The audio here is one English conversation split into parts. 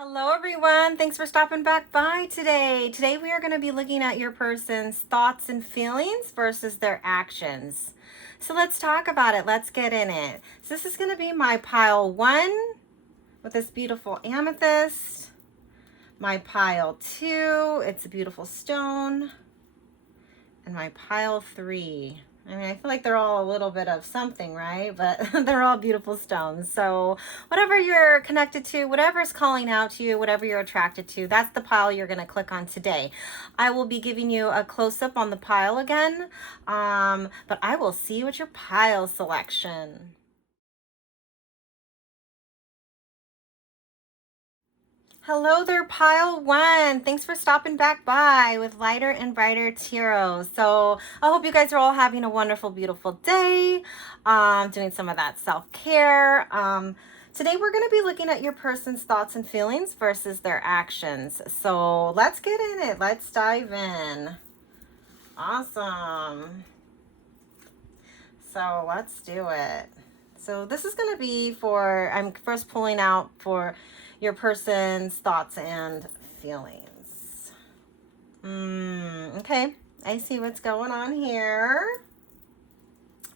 Hello everyone, thanks for stopping back by today. Today we are going to be looking at your person's thoughts and feelings versus their actions. So let's talk about it, let's get in it. So this is going to be my pile 1 with this beautiful amethyst. My pile 2, it's a beautiful stone. And my pile 3. I mean, I feel like they're all a little bit of something, right? But they're all beautiful stones. So whatever you're connected to, whatever is calling out to you, whatever you're attracted to, that's the pile you're going to click on today. I will be giving you a close-up on the pile again, but I will see you at your pile selection. Hello there, pile 1. Thanks for stopping back by with lighter and brighter tarots. So I hope you guys are all having a wonderful, beautiful day, doing some of that self-care. Today we're going to be looking at your person's thoughts and feelings versus their actions. So let's get in it. Let's dive in. Awesome. So let's do it. So this is going to be for, I'm first pulling out for your person's thoughts and feelings. Okay, I see what's going on here.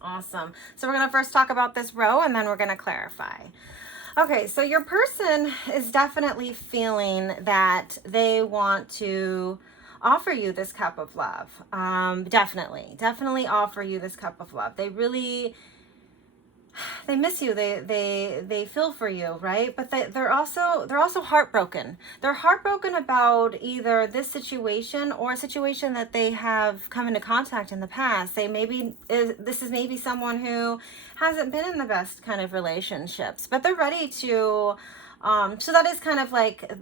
Awesome. So we're going to first talk about this row and then we're going to clarify. Okay, so your person is definitely feeling that they want to offer you this cup of love. Definitely offer you this cup of love. They miss you, they feel for you, right? But they're also heartbroken. They're heartbroken about either this situation or a situation that they have come into contact in the past. This is maybe someone who hasn't been in the best kind of relationships, but they're ready to so that is kind of like,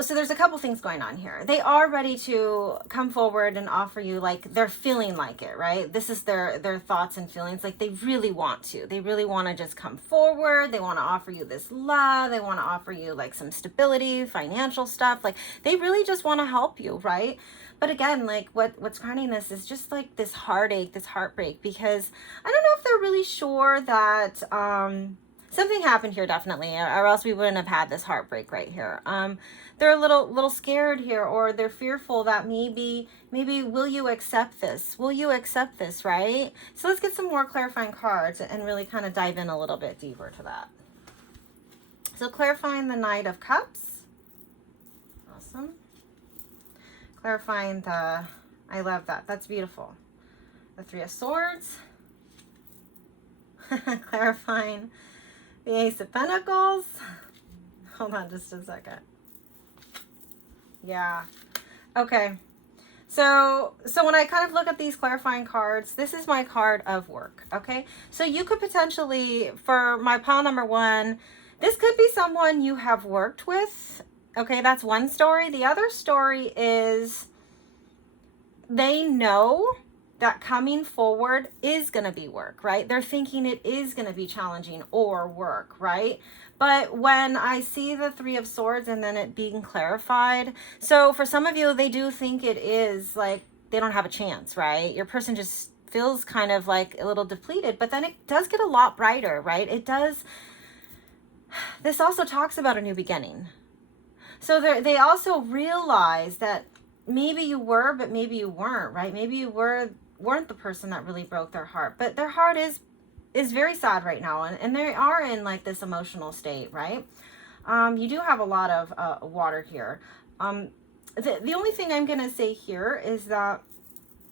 so there's a couple things going on here. They are ready to come forward and offer you, like, they're feeling like it, right? This is their thoughts and feelings. Like, they really want to. They really want to just come forward. They want to offer you this love. They want to offer you, like, some stability, financial stuff. Like, they really just want to help you, right? But again, like, what's grounding this is just, like, this heartache, this heartbreak, because I don't know if they're really sure that something happened here, definitely, or else we wouldn't have had this heartbreak right here. They're a little scared here, or they're fearful that maybe will you accept this? Will you accept this, right? So let's get some more clarifying cards and really kind of dive in a little bit deeper to that. So clarifying the Knight of Cups. Awesome. Clarifying I love that. That's beautiful. The Three of Swords. Clarifying the Ace of Pentacles. Hold on just a second. Yeah. Okay. So when I kind of look at these clarifying cards, this is my card of work. Okay. So you could potentially, for my pile number 1, this could be someone you have worked with. Okay. That's one story. The other story is they know that coming forward is going to be work, right? They're thinking it is going to be challenging or work, right? But when I see the Three of Swords and then it being clarified, so for some of you, they do think it is like they don't have a chance, right? Your person just feels kind of like a little depleted, but then it does get a lot brighter, right? It does. This also talks about a new beginning. So they also realize that maybe you were, but maybe you weren't, right? Maybe you weren't the person that really broke their heart, but their heart is very sad right now, and they are in like this emotional state, right? You do have a lot of water here. The only thing I'm gonna say here is that,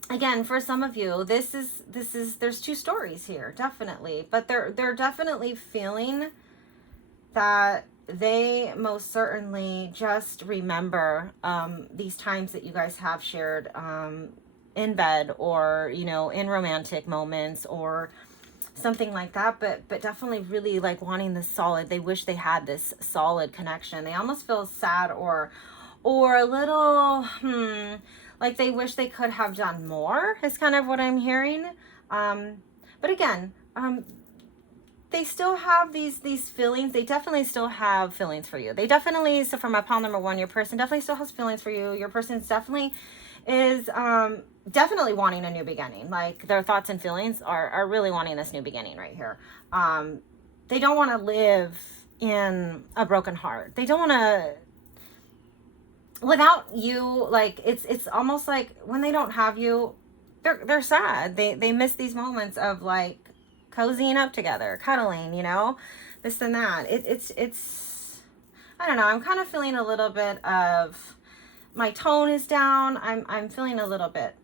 again, for some of you, this is there's two stories here, definitely, but they're definitely feeling that they most certainly just remember these times that you guys have shared in bed, or in romantic moments or something like that, but definitely really like wanting this solid. They wish they had this solid connection. They almost feel sad or a little like they wish they could have done more, is kind of what I'm hearing. But again, they still have these feelings. They definitely still have feelings for you. They definitely, so for my pile number 1, your person definitely still has feelings for you. Your person definitely is definitely wanting a new beginning. Like, their thoughts and feelings are really wanting this new beginning right here. They don't want to live in a broken heart. They don't want to, without you, like, it's almost like when they don't have you, they're sad. They miss these moments of like cozying up together, cuddling, you know, this and that. It's I don't know. I'm kind of feeling a little bit of, my tone is down. I'm feeling a little bit,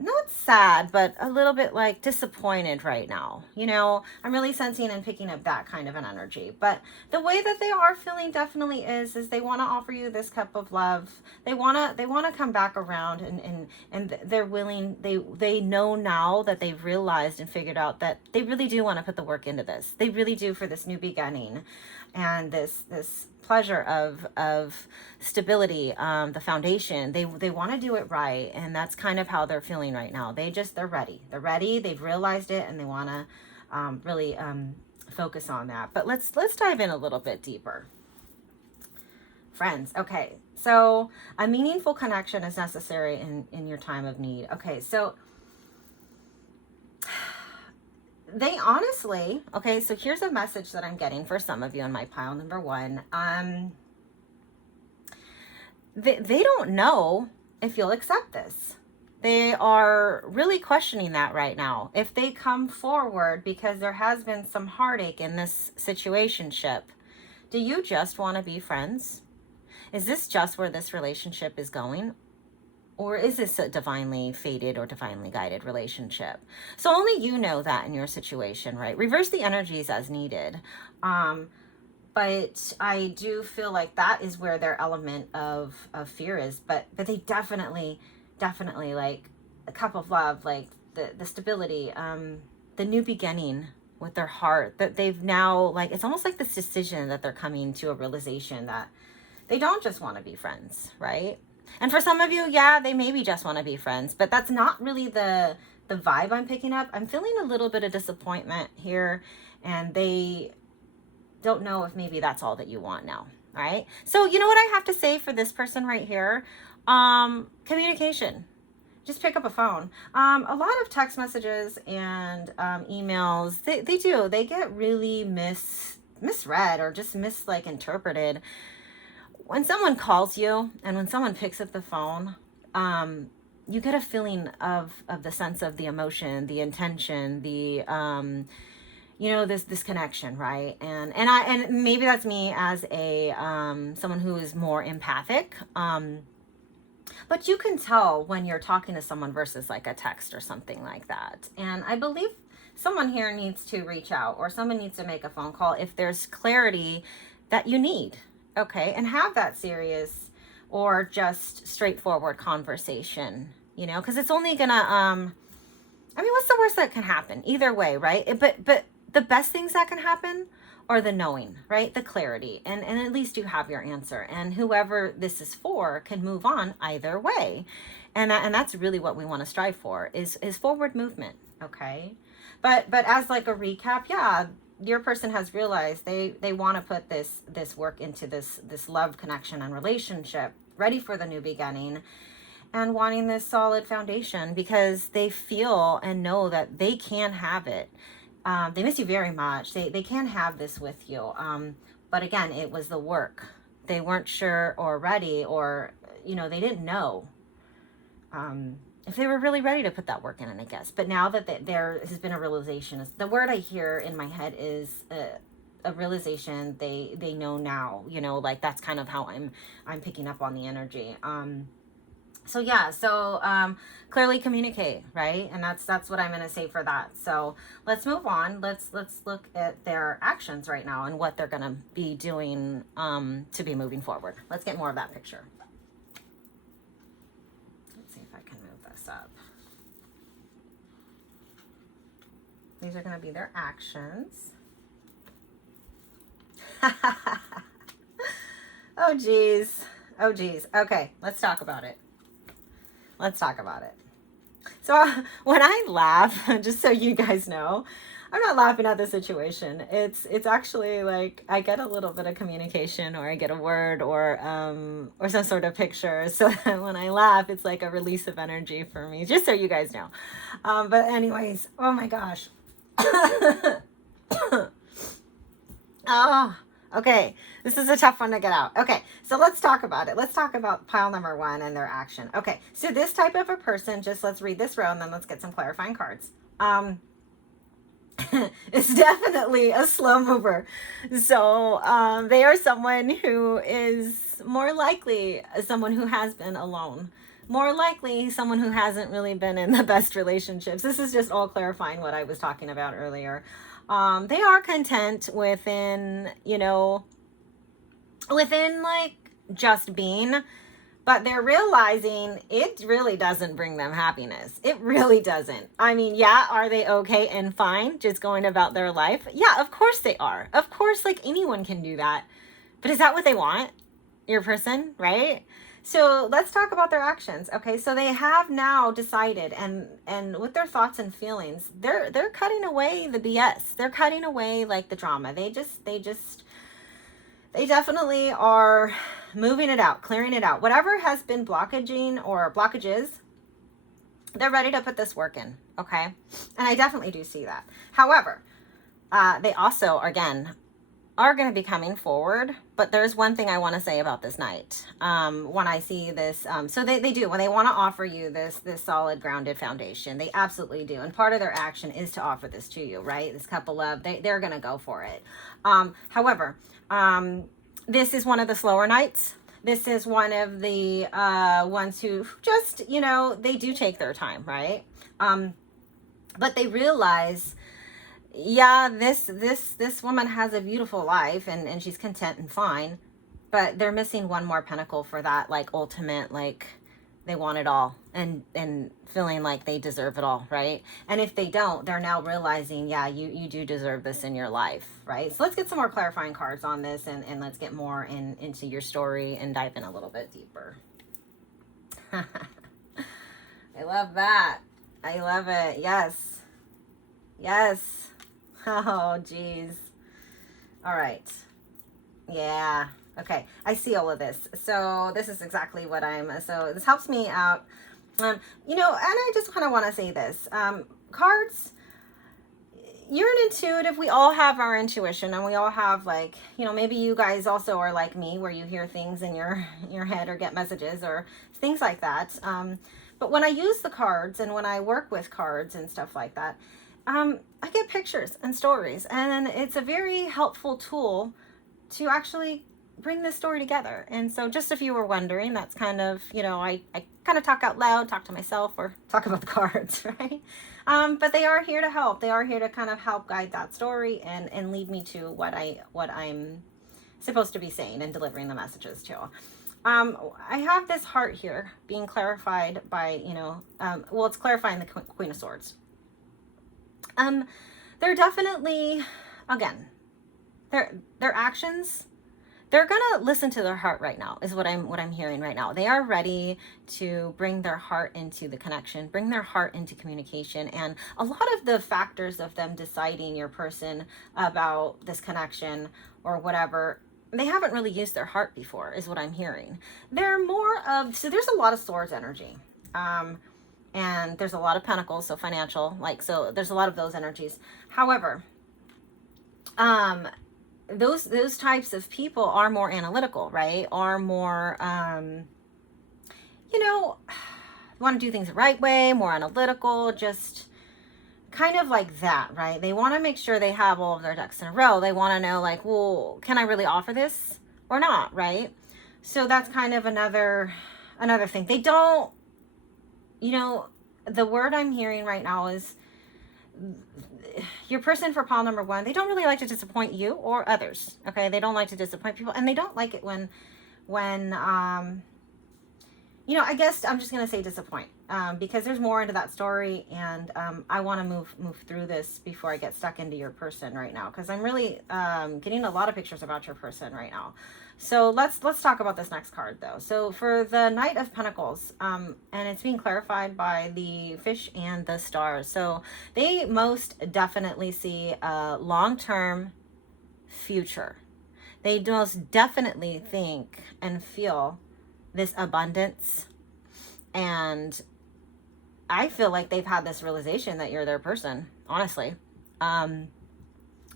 not sad, but a little bit like disappointed right now. You know, I'm really sensing and picking up that kind of an energy. But the way that they are feeling definitely is they want to offer you this cup of love. They want to come back around, and they're willing. They know now that they've realized and figured out that they really do want to put the work into this. They really do, for this new beginning and this pleasure of stability, the foundation. They want to do it right, and that's kind of how they're feeling right now. They're ready, they've realized it, and they want to really focus on that. But let's dive in a little bit deeper, friends. Okay, so a meaningful connection is necessary in your time of need. Okay, so they honestly, okay, so here's a message that I'm getting for some of you in my pile number one. They don't know if you'll accept this. They are really questioning that right now. If they come forward because there has been some heartache in this situationship, do you just want to be friends? Is this just where this relationship is going? Or is this a divinely fated or divinely guided relationship? So only you know that in your situation, right? Reverse the energies as needed. But I do feel like that is where their element of fear is. But they definitely, like a cup of love, like the stability, the new beginning with their heart, that they've now, like, it's almost like this decision that they're coming to a realization that they don't just want to be friends, right? And for some of you, yeah, they maybe just want to be friends, but that's not really the vibe I'm picking up. I'm feeling a little bit of disappointment here, and they don't know if maybe that's all that you want now, right? So you know what I have to say for this person right here? Communication. Just pick up a phone. A lot of text messages and emails, they get really misread or just interpreted. When someone calls you and when someone picks up the phone, you get a feeling of the sense of the emotion, the intention, the this connection, right? And maybe that's me as a someone who is more empathic. But you can tell when you're talking to someone versus like a text or something like that. And I believe someone here needs to reach out, or someone needs to make a phone call if there's clarity that you need. Okay, and have that serious or just straightforward conversation, because it's only gonna, what's the worst that can happen? Either way, right? But the best things that can happen are the knowing, right? The clarity, and at least you have your answer, and whoever this is for can move on either way, and that's really what we want to strive for is forward movement, okay? But as like a recap, yeah. Your person has realized they want to put this work into this love connection and relationship, ready for the new beginning, and wanting this solid foundation because they feel and know that they can have it. They miss you very much. They can have this with you. But again, it was the work. They weren't sure or ready, or they didn't know if they were really ready to put that work in, I guess. But now that there has been a realization, the word I hear in my head is a realization. They know now, like that's kind of how I'm picking up on the energy. So clearly communicate, right? And that's what I'm going to say for that. So let's move on. Let's look at their actions right now and what they're going to be doing to be moving forward. Let's get more of that picture. Up. These are going to be their actions. Oh geez. Okay, let's talk about it. So when I laugh, just so you guys know, I'm not laughing at the situation. It's actually like I get a little bit of communication, or I get a word, or some sort of picture. So that when I laugh, it's like a release of energy for me, just so you guys know. But anyways, oh my gosh. Oh, Okay, this is a tough one to get out. Okay, so let's talk about it. Let's talk about pile number one and their action. Okay, so this type of a person, just let's read this row and then let's get some clarifying cards. It's definitely a slow mover. So they are someone who is more likely someone who has been alone. More likely someone who hasn't really been in the best relationships. This is just all clarifying what I was talking about earlier. They are content within, within like just being, but they're realizing it really doesn't bring them happiness. It really doesn't. I mean, yeah, are they okay and fine just going about their life? Yeah, of course they are. Of course, like anyone can do that. But is that what they want? Your person, right? So let's talk about their actions. Okay, so they have now decided, and with their thoughts and feelings, they're cutting away the BS. They're cutting away like the drama. They definitely are moving it out, clearing it out. Whatever has been blockaging or blockages, they're ready to put this work in, okay? And I definitely do see that. However, they also, again, are going to be coming forward. But there's one thing I want to say about this night. When I see this, so they do, when they want to offer you this solid, grounded foundation, they absolutely do. And part of their action is to offer this to you, right? This couple of, they're going to go for it. However, this is one of the slower nights. This is one of the ones who just, they do take their time, right? But they realize, yeah, this woman has a beautiful life and she's content and fine, but they're missing one more pinnacle for that, like ultimate, like they want it all and feeling like they deserve it all, right? And if they don't, they're now realizing, yeah, you do deserve this in your life, right? So let's get some more clarifying cards on this and let's get more into your story and dive in a little bit deeper. I love that. I love it. Yes. Yes. Oh, geez. All right. Yeah. Okay. I see all of this. So this is exactly what so this helps me out. And I just kind of want to say this. Cards, you're an intuitive. We all have our intuition and we all have like, maybe you guys also are like me where you hear things in your head or get messages or things like that. But when I use the cards and when I work with cards and stuff like that, I get pictures and stories, and it's a very helpful tool to actually bring this story together. And so just if you were wondering, that's kind of, I kind of talk out loud, talk to myself, or talk about the cards, right? But they are here to help. They are here to kind of help guide that story and lead me to what I'm supposed to be saying and delivering the messages to. I have this heart here being clarified by, it's clarifying the Queen of Swords. They're definitely, again, their actions, they're gonna listen to their heart right now, is what I'm hearing right now. They are ready to bring their heart into the connection, bring their heart into communication. And a lot of the factors of them deciding your person about this connection or whatever, they haven't really used their heart before, is what I'm hearing. They're more of, so there's a lot of swords energy. And there's a lot of pentacles, so financial, so there's a lot of those energies. However, those types of people are more analytical, right? Are more, want to do things the right way, more analytical, just kind of like that, right? They want to make sure they have all of their ducks in a row. They want to know, like, well, can I really offer this or not, right? So that's kind of another thing. They don't, the word I'm hearing right now is your person for pile number one. They don't really like to disappoint you or others. Okay. They don't like to disappoint people, and they don't like it when I guess I'm just going to say disappoint, because there's more into that story. And, I want to move through this before I get stuck into your person right now. Cause I'm really, getting a lot of pictures about your person right now. So let's talk about this next card though. So for the Knight of Pentacles, and it's being clarified by the fish and the stars. So they most definitely see a long-term future. They most definitely think and feel this abundance. And I feel like they've had this realization that you're their person, honestly.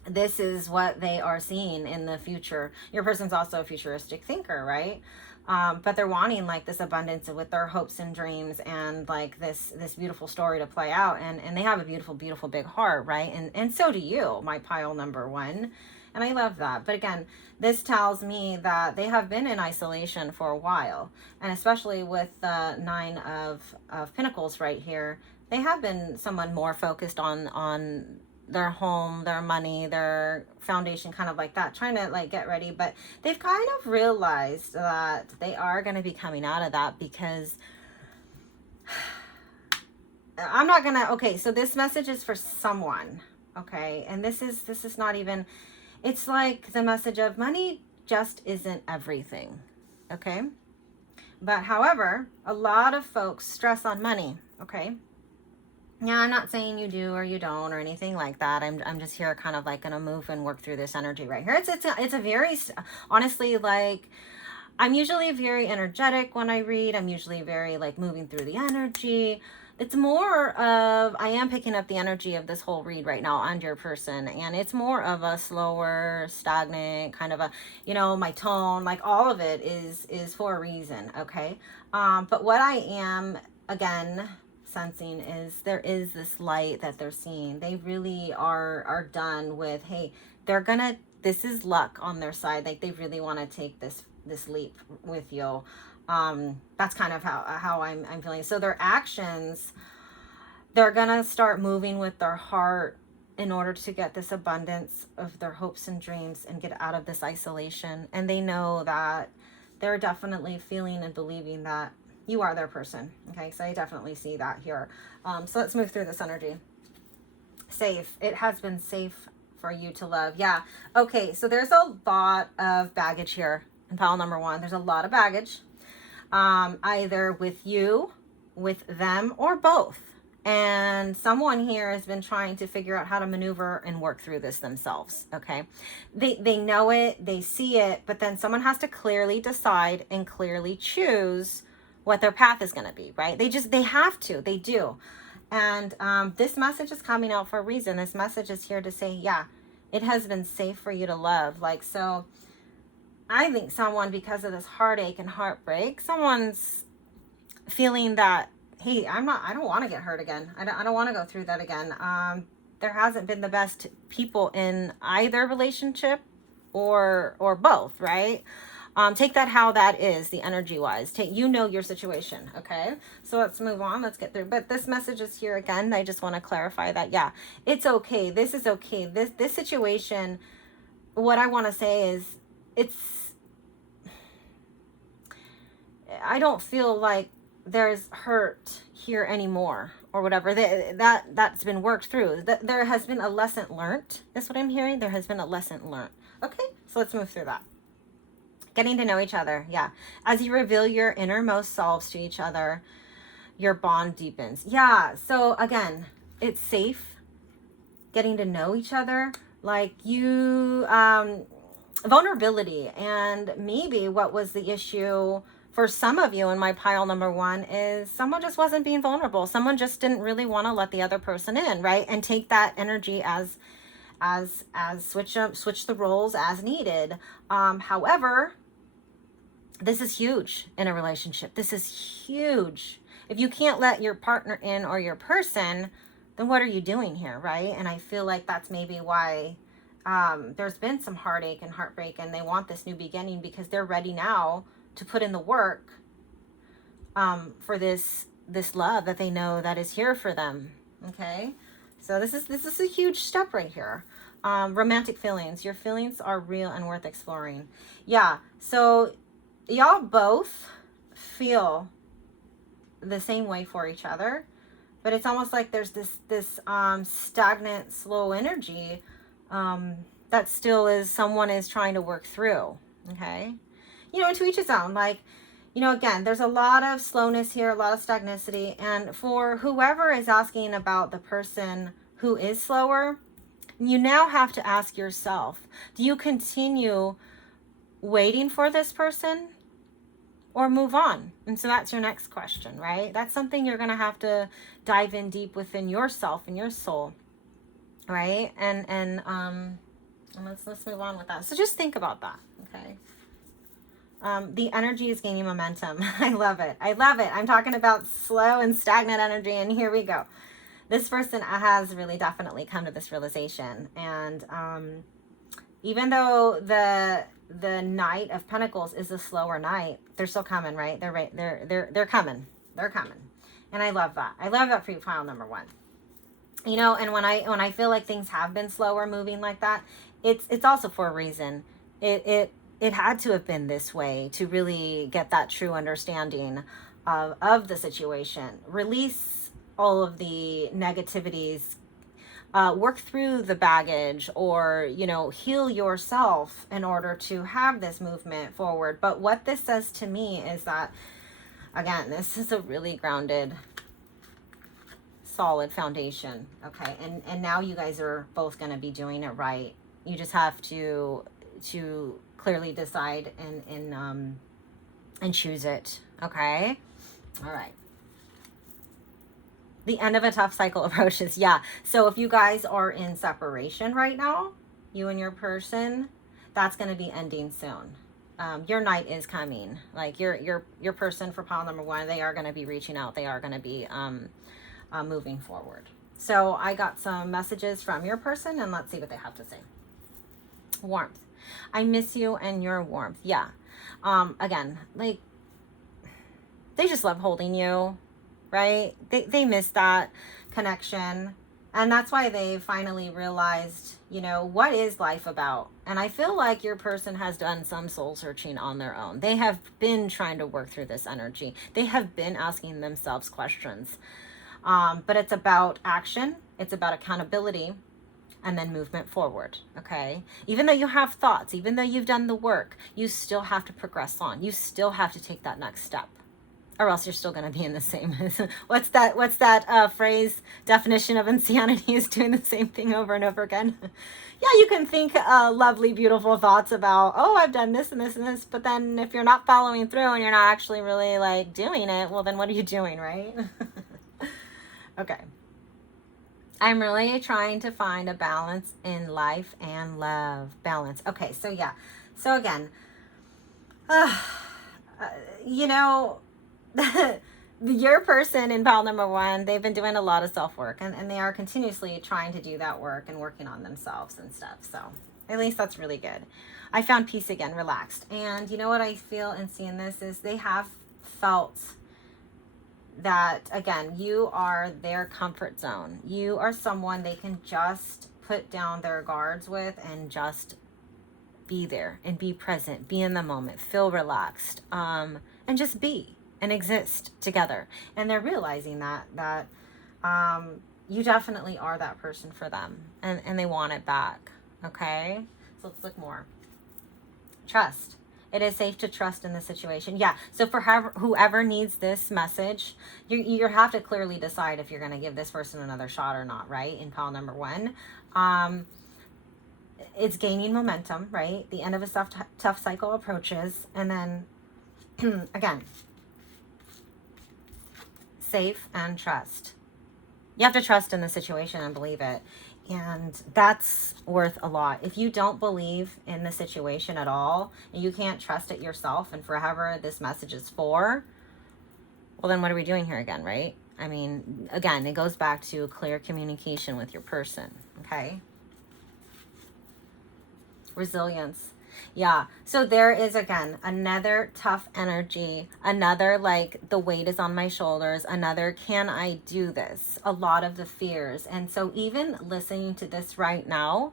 this is what they are seeing in the future. Your person's also a futuristic thinker, right? But they're wanting like this abundance with their hopes and dreams, and like this beautiful story to play out, and they have a beautiful big heart, right? And so do you, my pile number one, and I love that. But again, this tells me that they have been in isolation for a while, and especially with the Nine of Pentacles right here, they have been someone more focused on their home, their money, their foundation, kind of like that, trying to like get ready. But they've kind of realized that they are going to be coming out of that, because I'm not gonna, okay, so this message is for someone, okay? And this is not even, it's like the message of money just isn't everything, okay? But however, a lot of folks stress on money, okay? Yeah, I'm not saying you do or you don't or anything like that. I'm just here kind of like gonna move and work through this energy right here. It's a very, honestly, like, I'm usually very energetic when I read. I'm usually very like moving through the energy. It's more of, I am picking up the energy of this whole read right now on your person, and it's more of a slower, stagnant kind of a, you know, my tone, like all of it is for a reason, okay? But what I am, again, sensing is there is this light that they're seeing. They really are done with, hey, they're gonna, this is luck on their side. Like they really want to take this leap with you. That's kind of how I'm feeling. So their actions, they're gonna start moving with their heart in order to get this abundance of their hopes and dreams and get out of this isolation. And they know that they're definitely feeling and believing that you are their person. Okay, so I definitely see that here. So let's move through this energy. Safe. It has been safe for you to love. Yeah. Okay, so there's a lot of baggage here in pile number one. There's a lot of baggage, either with you, with them, or both. And someone here has been trying to figure out how to maneuver and work through this themselves, okay? They know it, they see it, but then someone has to clearly decide and clearly choose what their path is going to be, right? They have to, they do. And this message is coming out for a reason. This message is here to say, yeah, it has been safe for you to love. Like, so I think someone, because of this heartache and heartbreak, someone's feeling that, hey, I don't want to get hurt again. I don't want to go through that again. There hasn't been the best people in either relationship or both, right? Take that how that is, the energy wise. You know your situation, okay? So let's move on. Let's get through. But this message is here again. I just want to clarify that, yeah, it's okay. This is okay. This situation, what I want to say is, I don't feel like there's hurt here anymore or whatever. That's been worked through. There has been a lesson learned. That's what I'm hearing. There has been a lesson learned. Okay, so let's move through that. Getting to know each other, yeah. As you reveal your innermost selves to each other, your bond deepens. Yeah, so again, it's safe. Getting to know each other, like you, vulnerability. And maybe what was the issue for some of you in my pile number one is someone just wasn't being vulnerable. Someone just didn't really want to let the other person in, right? And take that energy as switch the roles as needed. However, this is huge in a relationship. This is huge. If you can't let your partner in or your person, then what are you doing here, right? And I feel like that's maybe why there's been some heartache and heartbreak, and they want this new beginning because they're ready now to put in the work for this love that they know that is here for them. Okay, so this is a huge step right here. Romantic feelings. Your feelings are real and worth exploring. Yeah, so y'all both feel the same way for each other, but it's almost like there's this stagnant, slow energy that still is someone is trying to work through. Okay, you know, to each his own. Like, you know, again, there's a lot of slowness here, a lot of stagnicity, and for whoever is asking about the person who is slower, you now have to ask yourself, do you continue waiting for this person or move on? And so that's your next question, right? That's something you're going to have to dive in deep within yourself and your soul, right? And And let's move on with that. So just think about that, okay? The energy is gaining momentum. I love it. I love it. I'm talking about slow and stagnant energy, and here we go. This person has really definitely come to this realization, and even though the Knight of Pentacles is a slower knight, they're still coming, right? They're coming. They're coming, and I love that. I love that for you, pile number one. You know, and when I feel like things have been slower moving like that, it's also for a reason. It had to have been this way to really get that true understanding of the situation. Release all of the negativities, work through the baggage, or, you know, heal yourself in order to have this movement forward. But what this says to me is that, again, this is a really grounded, solid foundation, okay? And now you guys are both going to be doing it right. You just have to clearly decide and choose it, okay? All right. The end of a tough cycle approaches. Yeah. So if you guys are in separation right now, you and your person, that's going to be ending soon. Your Knight is coming. Like your person for pile number one, they are going to be reaching out. They are going to be moving forward. So I got some messages from your person, and let's see what they have to say. Warmth. I miss you and your warmth. Yeah. Again, like, they just love holding you, right? They miss that connection. And that's why they finally realized, you know, what is life about? And I feel like your person has done some soul searching on their own. They have been trying to work through this energy. They have been asking themselves questions. But it's about action. It's about accountability. And then movement forward, okay? Even though you have thoughts, even though you've done the work, you still have to progress on. You still have to take that next step, or else you're still going to be in the same. What's that phrase? Definition of insanity is doing the same thing over and over again. Yeah, you can think lovely, beautiful thoughts about, oh, I've done this and this and this, but then if you're not following through and you're not actually really like doing it, well, then what are you doing, right? Okay. I'm really trying to find a balance in life and love. Balance. Okay, so yeah. So again, you know, your person in pile number one, they've been doing a lot of self-work, and they are continuously trying to do that work and working on themselves and stuff. So at least that's really good. I found peace again, relaxed. And you know what I feel in seeing this is they have felt that, again, you are their comfort zone. You are someone they can just put down their guards with and just be there and be present, be in the moment, feel relaxed, and just be and exist together. And they're realizing that you definitely are that person for them, and they want it back, okay? So let's look more. Trust. It is safe to trust in the situation. Yeah. So for whoever needs this message, you have to clearly decide if you're going to give this person another shot or not, right? In pile number one, it's gaining momentum, right? The end of a tough cycle approaches. And then again, safe and trust. You have to trust in the situation and believe it. And that's worth a lot. If you don't believe in the situation at all, and you can't trust it yourself, and for whoever this message is for, well, then what are we doing here again, right? I mean, again, it goes back to clear communication with your person, okay? Resilience. Yeah, so there is, again, another tough energy, another, like, the weight is on my shoulders, another, can I do this? A lot of the fears. And so even listening to this right now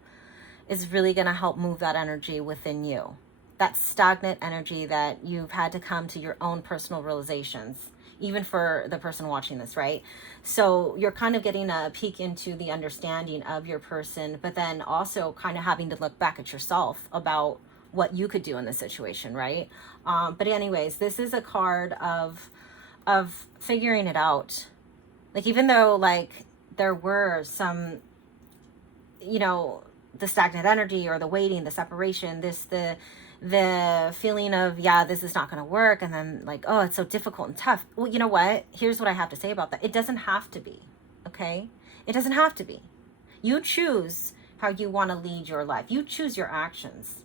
is really going to help move that energy within you. That stagnant energy that you've had to come to your own personal realizations, even for the person watching this, right? So you're kind of getting a peek into the understanding of your person, but then also kind of having to look back at yourself about what you could do in this situation, right? But anyways, this is a card of figuring it out. Like, even though, like, there were some, you know, the stagnant energy or the waiting, the separation, the feeling of, yeah, this is not going to work. And then, like, oh, it's so difficult and tough. Well, you know what? Here's what I have to say about that. It doesn't have to be, okay? It doesn't have to be. You choose how you want to lead your life. You choose your actions.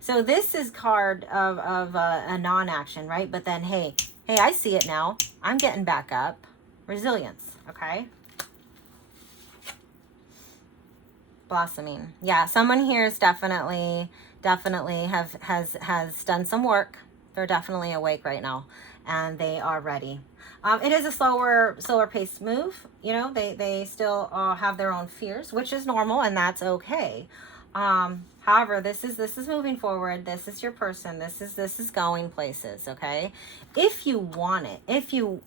So this is card of a non-action, right? But then, hey, I see it now. I'm getting back up. Resilience, okay? Blossoming. Yeah, someone here is definitely has done some work. They're definitely awake right now, and they are ready. It is a slower paced move. You know, they still have their own fears, which is normal, and that's okay. However, this is moving forward. This is your person. This is going places. Okay, if you want it, if you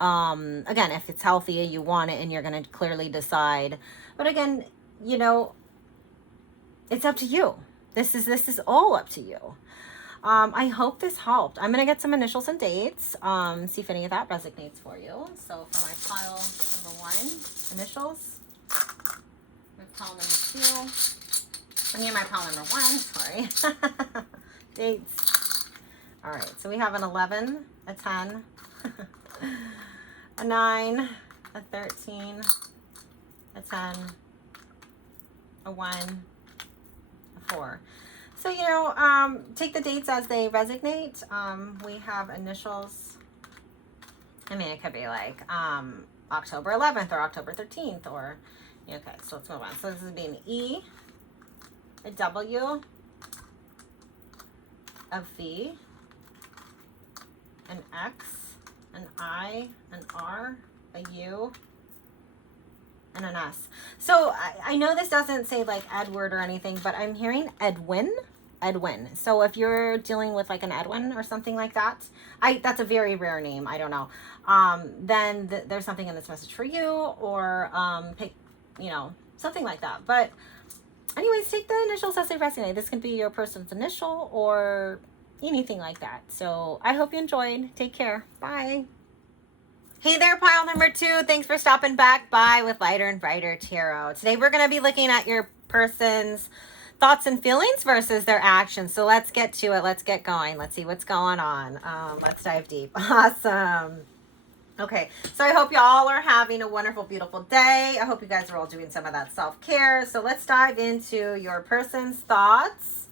again, if it's healthy, you want it, and you're gonna clearly decide. But again, you know, it's up to you. This is all up to you. I hope this helped. I'm going to get some initials and dates, see if any of that resonates for you. So for my pile number 1, initials. My pile number 2. I mean, my pile number 1, sorry. Dates. All right, so we have an 11, a 10, a 9, a 13, a 10, a 1, a 4. So, you know, take the dates as they resonate. We have initials. I mean, it could be like October 11th or October 13th or, okay, so let's move on. So this is being E, a W, a V, an X, an I, an R, a U, and an S. So I know this doesn't say like Edward or anything, but I'm hearing Edwin. So if you're dealing with like an Edwin or something like that, that's a very rare name. I don't know. Then there's something in this message for you, or pick, you know, something like that. But anyways, take the initials as they resonate. This can be your person's initial or anything like that. So I hope you enjoyed. Take care. Bye. Hey there, pile number 2. Thanks for stopping back by with Lighter and Brighter Tarot. Today we're going to be looking at your person's thoughts and feelings versus their actions. So let's get to it. Let's get going. Let's see what's going on. Let's dive deep. Awesome. Okay, so I hope y'all are having a wonderful, beautiful day. I hope you guys are all doing some of that self-care. So let's dive into your person's thoughts,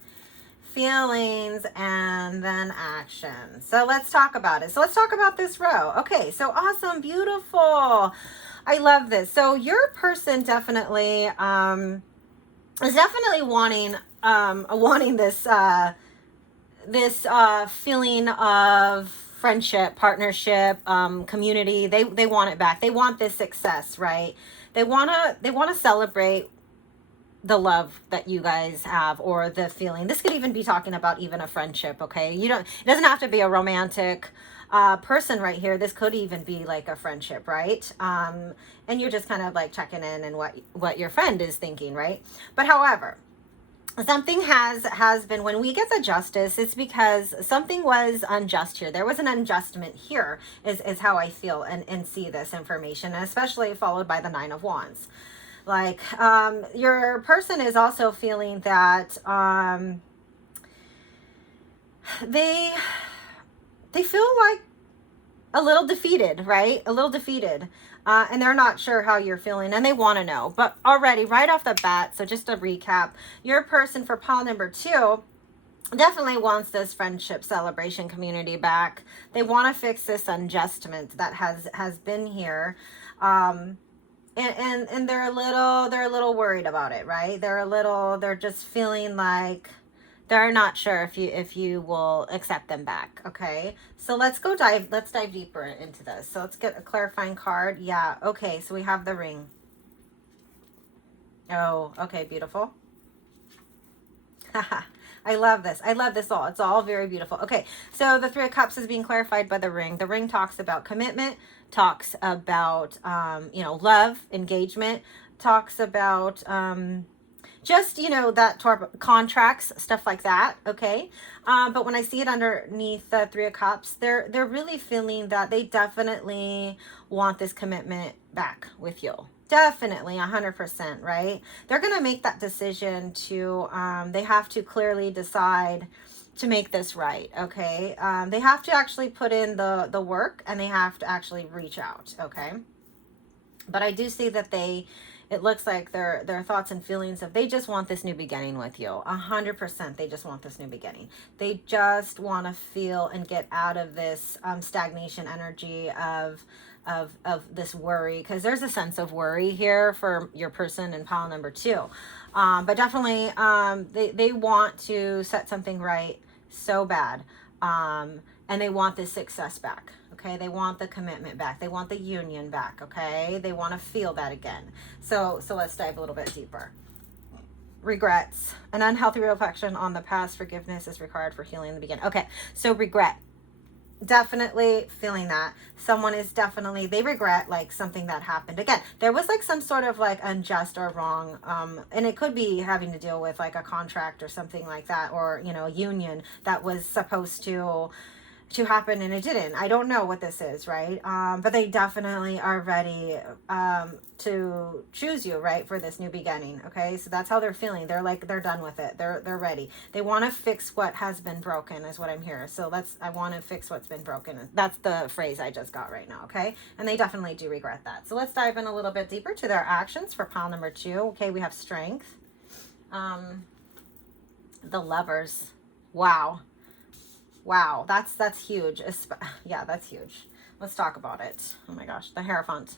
feelings, and then action. So let's talk about it. So let's talk about this row. Okay, so awesome, beautiful. I love this. So your person definitely is definitely wanting this this feeling of friendship, partnership, community. They want it back. They want this success, right? They wanna celebrate the love that you guys have, or the feeling. This could even be talking about even a friendship. Okay, it doesn't have to be a romantic person right here. This could even be like a friendship, right? And you're just kind of like checking in and what your friend is thinking, right? But however, something has been, when we get the justice, it's because something was unjust here. There was an unjustment here, is how I feel and see this information, and especially followed by the 9 of Wands. Like, your person is also feeling that they feel like a little defeated, right? A little defeated. And they're not sure how you're feeling, and they want to know. But already, right off the bat, so just to recap, your person for pile number 2 definitely wants this friendship, celebration, community back. They want to fix this unjustment that has been here. And they're a little worried about it, right? They're just feeling like they're not sure if you will accept them back. Okay, so let's dive deeper into this. So let's get a clarifying card. Yeah, okay, so we have the ring. Oh, okay, beautiful. I love this. I love this all. It's all very beautiful. Okay, so the 3 of Cups is being clarified by the ring. The ring talks about commitment, talks about love, engagement, talks about just, that contracts, stuff like that. Okay. But when I see it underneath the 3 of Cups, they're really feeling that they definitely want this commitment back with you. Definitely 100%, right? They're going to make that decision to, they have to clearly decide to make this right. Okay. They have to actually put in the work, and they have to actually reach out. Okay. But I do see that they It looks like their thoughts and feelings of they just want this new beginning with you. 100%, they just want this new beginning. They just want to feel and get out of this stagnation energy of this worry, because there's a sense of worry here for your person in pile number 2. But definitely they want to set something right so bad. And they want this success back. Okay, they want the commitment back. They want the union back. Okay, they want to feel that again. So let's dive a little bit deeper. Regrets. An unhealthy reflection on the past. Forgiveness is required for healing in the beginning. Okay, so regret. Definitely feeling that. Someone is definitely, they regret like something that happened. Again, there was like some sort of like unjust or wrong, and it could be having to deal with like a contract or something like that, or, you know, a union that was supposed to happen and it didn't. I don't know what this is, right? But they definitely are ready to choose you, right, for this new beginning. Okay, so that's how they're feeling. They're like, they're done with it. They're ready. They want to fix what has been broken is what I'm hearing. So I want to fix what's been broken. That's the phrase I just got right now. Okay, and they definitely do regret that. So let's dive in a little bit deeper to their actions for pile number 2. Okay, we have strength. The Lovers. Wow, that's huge. Yeah, that's huge. Let's talk about it. Oh my gosh, the Hierophant.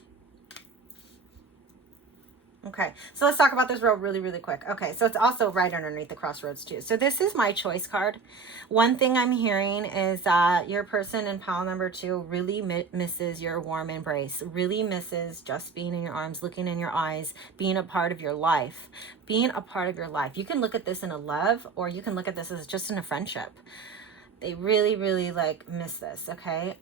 Okay, so let's talk about this road really, really quick. Okay, so it's also right underneath the Crossroads too. So this is my choice card. One thing I'm hearing is that your person in pile number 2 really misses your warm embrace, really misses just being in your arms, looking in your eyes, being a part of your life, being a part of your life. You can look at this in a love, or you can look at this as just in a friendship. They really, really like miss this. Okay.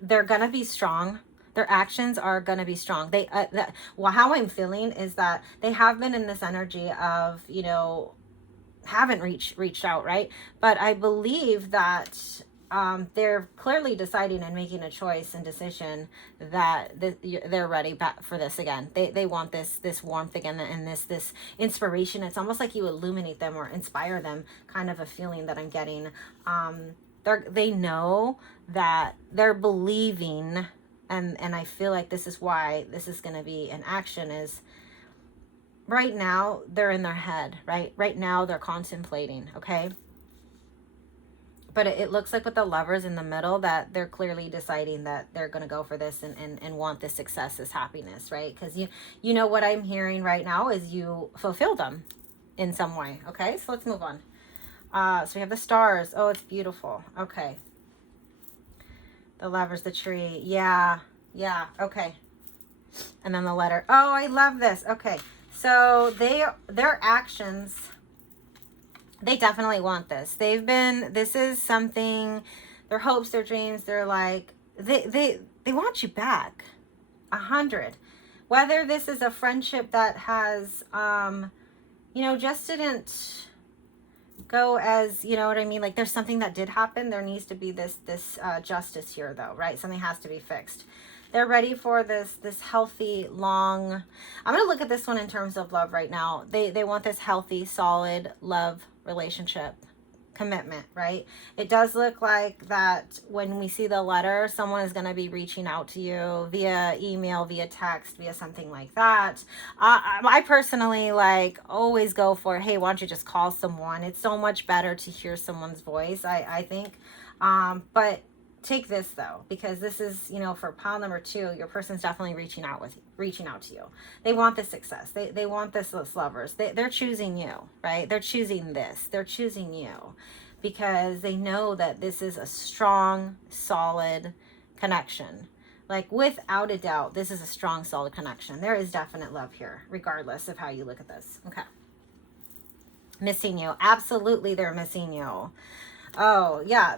They're going to be strong. Their actions are going to be strong. How I'm feeling is that they have been in this energy of, you know, haven't reached out. Right. But I believe that, they're clearly deciding and making a choice and decision that they're ready back for this again. They want this warmth again, and this inspiration. It's almost like you illuminate them or inspire them, kind of a feeling that I'm getting. They know that they're believing, and I feel like this is why this is going to be an action. Is right now they're in their head, right now they're contemplating. Okay. But it looks like with the Lovers in the middle that they're clearly deciding that they're going to go for this and want this success, this happiness, right? Because you know what I'm hearing right now is you fulfill them in some way. Okay, so let's move on. So we have the Stars. Oh, it's beautiful. Okay. The Lovers, the tree. Yeah. Okay. And then the letter. Oh, I love this. Okay. So their actions, they definitely want this. This is something, their hopes, their dreams, they're like, they want you back. 100. Whether this is a friendship that has, just didn't go as, you know what I mean? Like there's something that did happen. There needs to be this justice here though, right? Something has to be fixed. They're ready for this healthy, long, I'm going to look at this one in terms of love right now. They want this healthy, solid love relationship, commitment, right? It does look like that when we see the letter, someone is going to be reaching out to you via email, via text, via something like that. I personally like always go for, hey, why don't you just call someone? It's so much better to hear someone's voice, I think. But take this though, because this is, for pile number 2, your person's definitely reaching out to you. They want this success. They want this Lovers. They're choosing you, right? They're choosing this. They're choosing you because they know that this is a strong, solid connection. Like without a doubt, this is a strong, solid connection. There is definite love here, regardless of how you look at this. Okay. Missing you. Absolutely, they're missing you. Oh, yeah,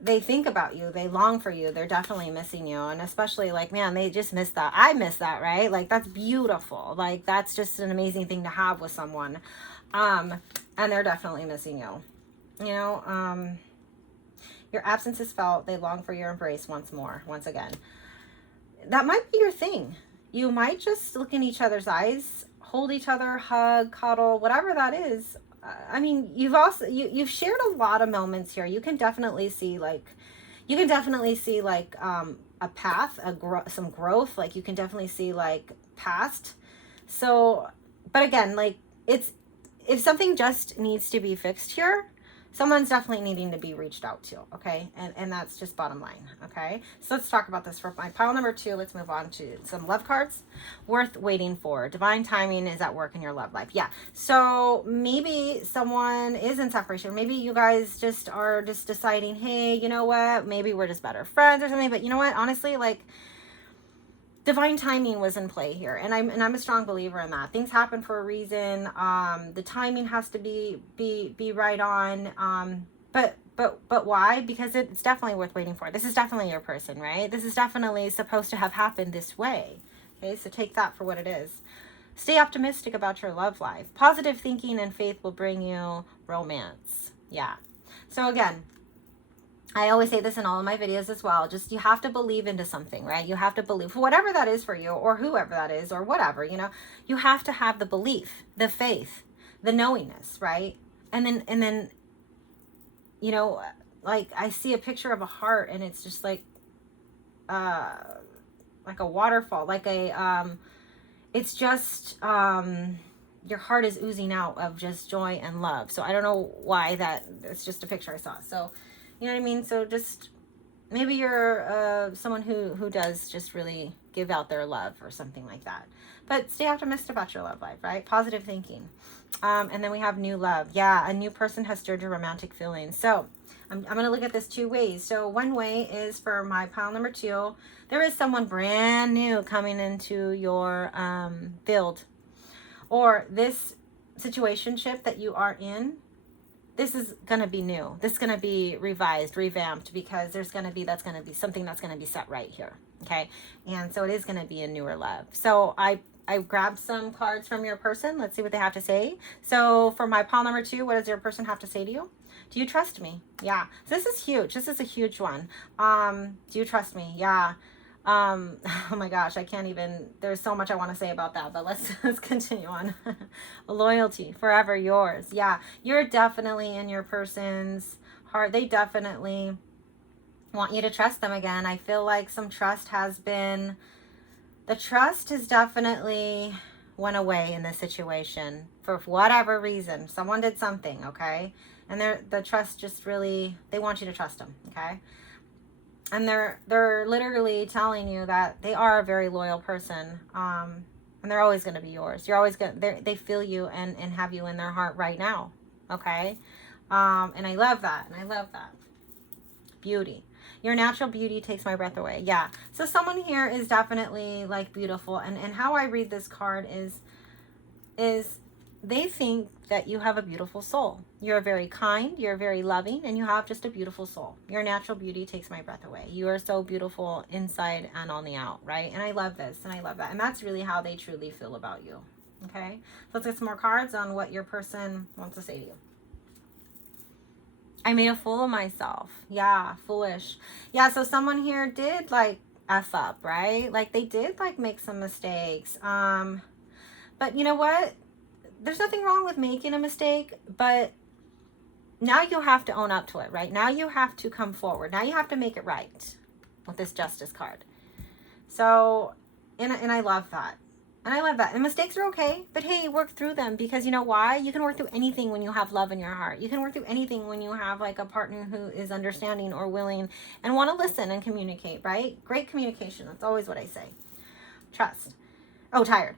they think about you. They long for you. They're definitely missing you. And especially like, man, they just miss that. I miss that, right? Like, that's beautiful. Like, that's just an amazing thing to have with someone. And they're definitely missing you. Your absence is felt. They long for your embrace once again. That might be your thing. You might just look in each other's eyes, hold each other, hug, cuddle, whatever that is. I mean, you've shared a lot of moments here. You can definitely see a path, some growth. Like you can definitely see like past So, but again, like if something just needs to be fixed here, someone's definitely needing to be reached out to, okay? And that's just bottom line, okay? So let's talk about this for my pile number 2. Let's move on to some love cards. Worth waiting for. Divine timing is at work in your love life. Yeah. So maybe someone is in separation. Maybe you guys just are just deciding, hey, you know what? Maybe we're just better friends or something. But you know what? Honestly, like, divine timing was in play here, and I'm a strong believer in that. Things happen for a reason. The timing has to be right on. But why? Because it's definitely worth waiting for. This is definitely your person, right? This is definitely supposed to have happened this way. Okay, so take that for what it is. Stay optimistic about your love life. Positive thinking and faith will bring you romance. Yeah. So again, I always say this in all of my videos as well. Just, you have to believe into something, right? You have to believe, whatever that is for you, or whoever that is, or whatever, you know, you have to have the belief, the faith, the knowingness, right? And then, you know, like I see a picture of a heart, and it's just like a waterfall, like it's just, your heart is oozing out of just joy and love. So I don't know why that, it's just a picture I saw. So, you know what I mean? So just, maybe you're someone who does just really give out their love or something like that. But stay optimistic about your love life, right? Positive thinking. And then we have new love. Yeah, a new person has stirred your romantic feelings. So I'm going to look at this 2 ways. So one way is for my pile number 2. There is someone brand new coming into your field. Or this situationship that you are in, this is going to be new. This is going to be revised, revamped, because that's going to be something that's going to be set right here. Okay. And so it is going to be a newer love. So I grabbed some cards from your person. Let's see what they have to say. So for my pile number 2, what does your person have to say to you? Do you trust me? Yeah. So this is huge. This is a huge one. Do you trust me? Yeah. Oh my gosh, I can't even, there's so much I want to say about that, but let's continue on. Loyalty, forever yours. Yeah, you're definitely in your person's heart. They definitely want you to trust them again. I feel like some trust has definitely went away in this situation for whatever reason. Someone did something, okay? And the trust just really, they want you to trust them, okay? And they're literally telling you that they are a very loyal person, and they're always going to be yours. You're always going. They feel you and have you in their heart right now. Okay, and I love that. Beauty, your natural beauty takes my breath away. Yeah. So someone here is definitely like beautiful, and how I read this card is they think that you have a beautiful soul. You're very kind, you're very loving, and you have just a beautiful soul. Your natural beauty takes my breath away. You are so beautiful inside and on the out, right? And I love this, and I love that. And that's really how they truly feel about you, okay? So let's get some more cards on what your person wants to say to you. I made a fool of myself. Yeah, foolish. Yeah, so someone here did, like, F up, right? Like, they did, like, make some mistakes. But you know what? There's nothing wrong with making a mistake, but now you have to own up to it, right? Now you have to come forward. Now you have to make it right with this Justice card. So, and I love that. And I love that. And mistakes are okay, but hey, work through them, because you know why? You can work through anything when you have love in your heart. You can work through anything when you have like a partner who is understanding or willing and want to listen and communicate, right? Great communication. That's always what I say. Trust. Oh, tired.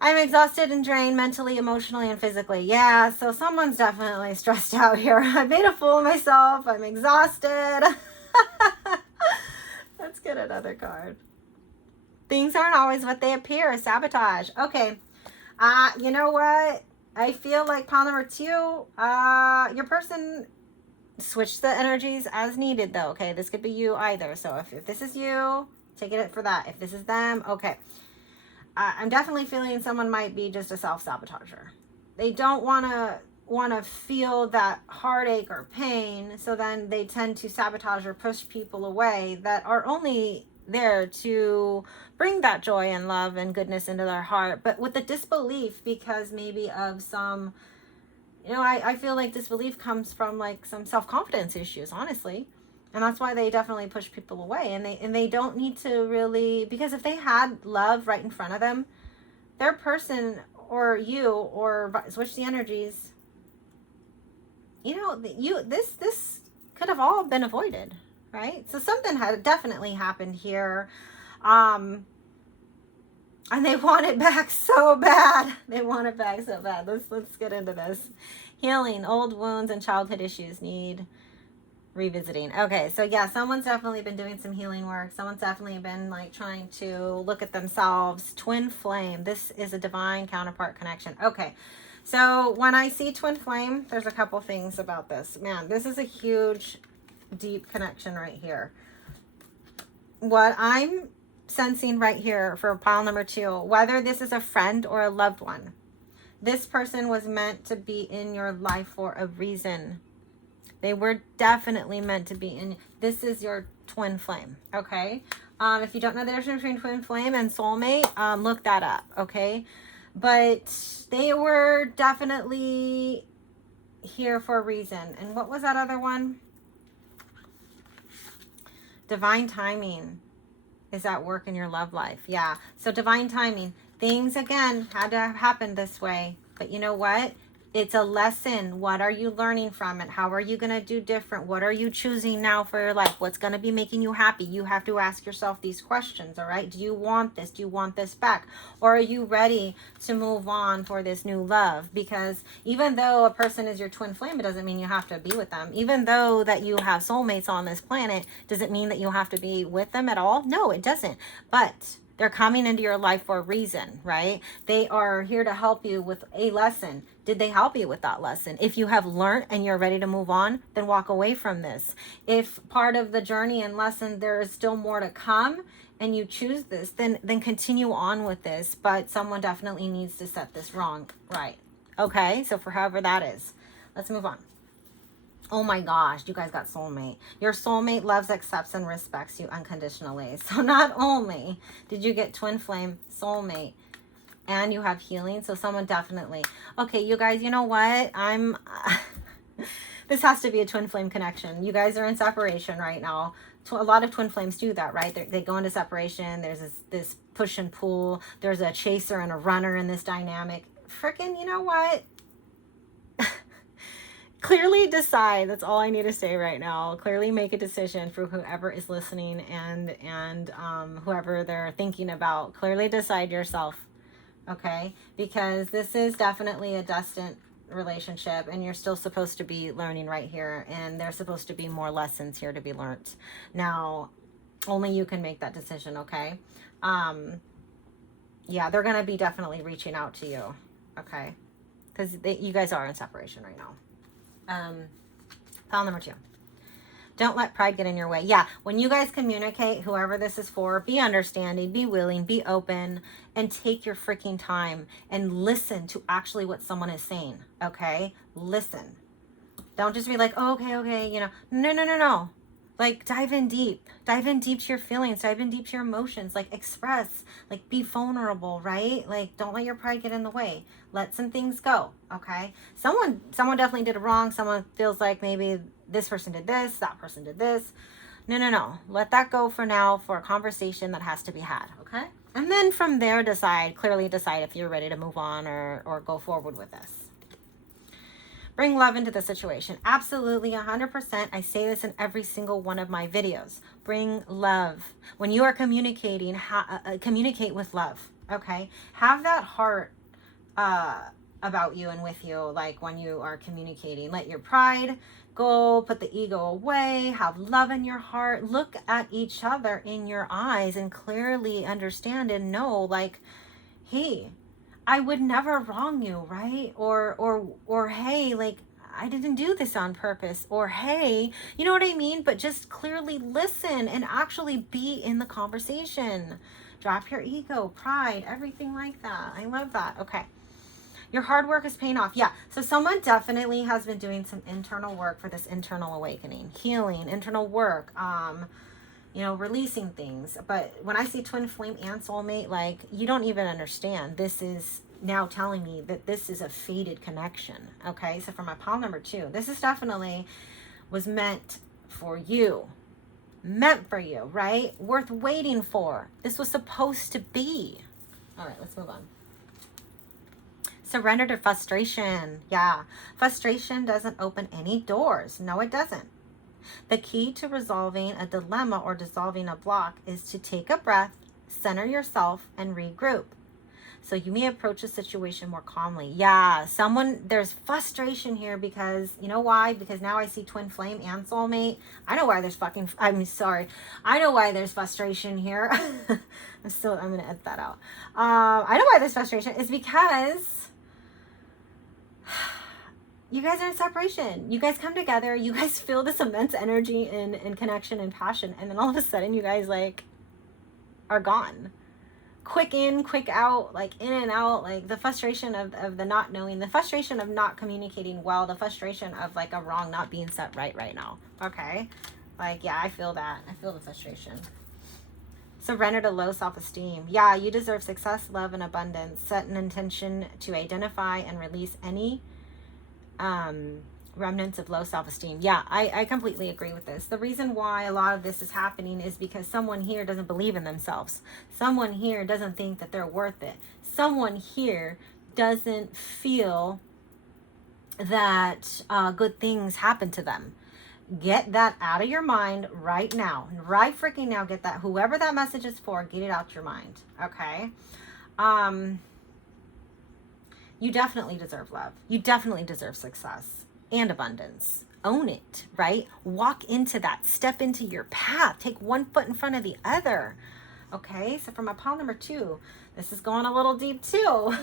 I'm exhausted and drained mentally, emotionally, and physically. Yeah, so someone's definitely stressed out here. I made a fool of myself. I'm exhausted. Let's get another card. Things aren't always what they appear. Sabotage. Okay. You know what? I feel like pile number 2, your person switch the energies as needed, though. Okay, this could be you either. So if this is you, take it for that. If this is them, okay. I'm definitely feeling someone might be just a self-sabotager. They don't want to feel that heartache or pain, so then they tend to sabotage or push people away that are only there to bring that joy and love and goodness into their heart, but with the disbelief because maybe of some, you know, I feel like disbelief comes from like some self-confidence issues, honestly. And that's why they definitely push people away. And they don't need to really, because if they had love right in front of them, their person or you, or switch the energies, you know, this could have all been avoided, right? So something had definitely happened here. And they want it back so bad. They want it back so bad. Let's get into this. Healing. Old wounds and childhood issues need revisiting. Okay, so yeah, someone's definitely been doing some healing work. Someone's definitely been like trying to look at themselves. Twin flame. This is a divine counterpart connection. Okay, so when I see twin flame, there's a couple things about this. Man, this is a huge, deep connection right here. What I'm sensing right here for pile number 2, whether this is a friend or a loved one, this person was meant to be in your life for a reason. They were definitely meant to be in. This is your twin flame, okay? If you don't know the difference between twin flame and soulmate, look that up, okay? But they were definitely here for a reason. And what was that other one? Divine timing is at work in your love life. Yeah, so divine timing. Things, again, had to happen this way. But you know what? It's a lesson. What are you learning from it? How are you going to do different? What are you choosing now for your life? What's going to be making you happy? You have to ask yourself these questions, all right? Do you want this? Do you want this back? Or are you ready to move on for this new love? Because even though a person is your twin flame, it doesn't mean you have to be with them. Even though that you have soulmates on this planet, does it mean that you have to be with them at all? No, it doesn't. But they're coming into your life for a reason, right? They are here to help you with a lesson. Did they help you with that lesson? If you have learned and you're ready to move on, then walk away from this. If part of the journey and lesson, there is still more to come and you choose this, then continue on with this. But someone definitely needs to set this wrong right. Okay, so for however that is, let's move on. Oh my gosh, you guys got soulmate. Your soulmate loves, accepts, and respects you unconditionally. So not only did you get twin flame, soulmate, and you have healing, so someone definitely. Okay, you guys, you know what? This has to be a twin flame connection. You guys are in separation right now. A lot of twin flames do that, right? They go into separation. There's this push and pull. There's a chaser and a runner in this dynamic. Freaking, you know what? Clearly decide. That's all I need to say right now. Clearly make a decision for whoever is listening and whoever they're thinking about. Clearly decide yourself, okay? Because this is definitely a destined relationship, and you're still supposed to be learning right here, and there's supposed to be more lessons here to be learned. Now, only you can make that decision, okay? Yeah, they're gonna be definitely reaching out to you, okay? Because you guys are in separation right now. File number 2. Don't let pride get in your way. Yeah, when you guys communicate, whoever this is for, be understanding, be willing, be open, and take your freaking time and listen to actually what someone is saying, okay? Listen. Don't just be like, oh, okay, you know. No. Like, dive in deep to your feelings, dive in deep to your emotions, like express, like be vulnerable, right? Like, don't let your pride get in the way. Let some things go, okay? Someone definitely did it wrong. Someone feels like maybe this person did this, that person did this. No. Let that go for now, for a conversation that has to be had, okay? And then from there, clearly decide if you're ready to move on or go forward with this. Bring love into the situation. Absolutely, 100%. I say this in every single one of my videos. Bring love. When you are communicating, communicate with love, okay? Have that heart about you and with you, like when you are communicating. Let your pride go, put the ego away, have love in your heart. Look at each other in your eyes and clearly understand and know, like, hey, I would never wrong you, right? Or hey, like, I didn't do this on purpose. Or hey, you know what I mean? But just clearly listen and actually be in the conversation. Drop your ego, pride, everything like that. I love that. Okay. Your hard work is paying off. Yeah. So someone definitely has been doing some internal work for this internal awakening, healing, internal work, you know, releasing things. But when I see twin flame and soulmate, like, you don't even understand. This is now telling me that this is a fated connection. Okay, so for my pile number 2, this is definitely was meant for you. Meant for you, right? Worth waiting for. This was supposed to be. All right, let's move on. Surrender to frustration. Yeah. Frustration doesn't open any doors. No, it doesn't. The key to resolving a dilemma or dissolving a block is to take a breath, center yourself, and regroup. So you may approach a situation more calmly. Yeah, there's frustration here because, you know why? Because now I see twin flame and soulmate. I know why I know why there's frustration here. I'm going to edit that out. I know why there's frustration is because you guys are in separation. You guys come together. You guys feel this immense energy and connection and passion. And then all of a sudden you guys like are gone. Quick in, quick out, like in and out, like the frustration of the not knowing, the frustration of not communicating well, the frustration of like a wrong not being set right now. Okay. Like, yeah, I feel that. I feel the frustration. Surrender to low self-esteem. Yeah, you deserve success, love, and abundance. Set an intention to identify and release any remnants of low self-esteem. Yeah, I completely agree with this. The reason why a lot of this is happening is because someone here doesn't believe in themselves. Someone here doesn't think that they're worth it. Someone here doesn't feel that good things happen to them. Get that out of your mind right now. Right freaking now, get that. Whoever that message is for, get it out your mind. Okay? You definitely deserve love. You definitely deserve success and abundance. Own it, right? Walk into that. Step into your path. Take one foot in front of the other. Okay, so for my pile number 2, this is going a little deep too.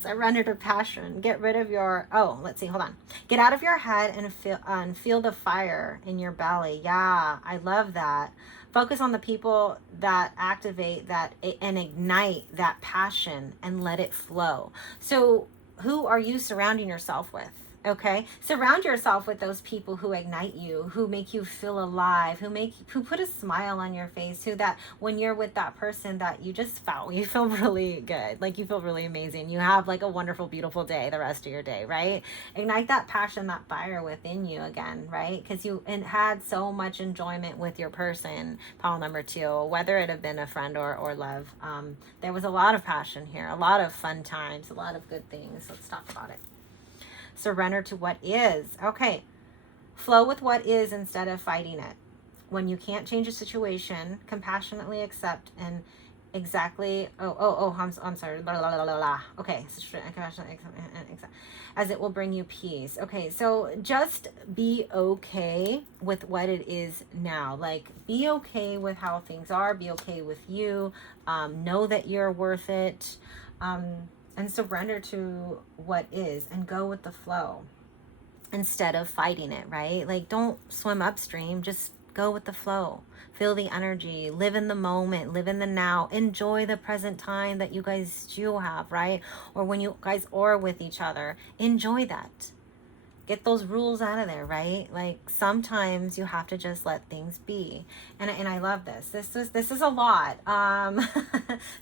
Surrender to passion. Get rid of your, let's see, hold on. Get out of your head and feel the fire in your belly. Yeah, I love that. Focus on the people that activate that and ignite that passion and let it flow. So who are you surrounding yourself with? Okay, surround yourself with those people who ignite you, who make you feel alive, who put a smile on your face, who that when you're with that person that you feel really good, like you feel really amazing. You have like a wonderful, beautiful day the rest of your day, right? Ignite that passion, that fire within you again, right? Because you had so much enjoyment with your person, pile number 2, whether it have been a friend or love. There was a lot of passion here, a lot of fun times, a lot of good things. Let's talk about it. Surrender to what is. Okay. Flow with what is instead of fighting it. When you can't change a situation, compassionately accept and exactly. I'm sorry. Blah, blah, blah, blah, blah. Okay. Compassionately accept, as it will bring you peace. Okay. So just be okay with what it is now. Like, be okay with how things are. Be okay with you. Know that you're worth it. And surrender to what is and go with the flow instead of fighting it, right? Like, don't swim upstream, just go with the flow. Feel the energy, live in the moment, live in the now, enjoy the present time that you guys do have, right? Or when you guys are with each other, enjoy that. Get those rules out of there, right? Like, sometimes you have to just let things be. And I love this. This is a lot.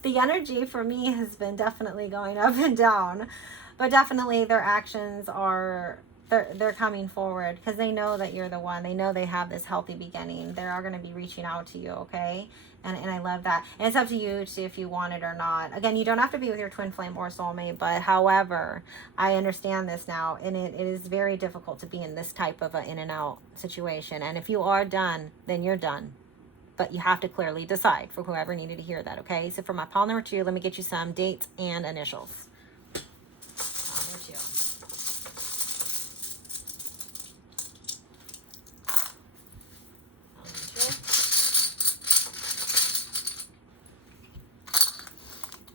The energy for me has been definitely going up and down, but definitely their actions are, they're coming forward because they know that you're the one. They know they have this healthy beginning. They are going to be reaching out to you, okay? And I love that. And it's up to you to see if you want it or not. Again, you don't have to be with your twin flame or soulmate, but however, I understand this now, and it is very difficult to be in this type of an in and out situation. And if you are done, then you're done. But you have to clearly decide for whoever needed to hear that, okay? So for my pile number 2, let me get you some dates and initials. Pile number 2.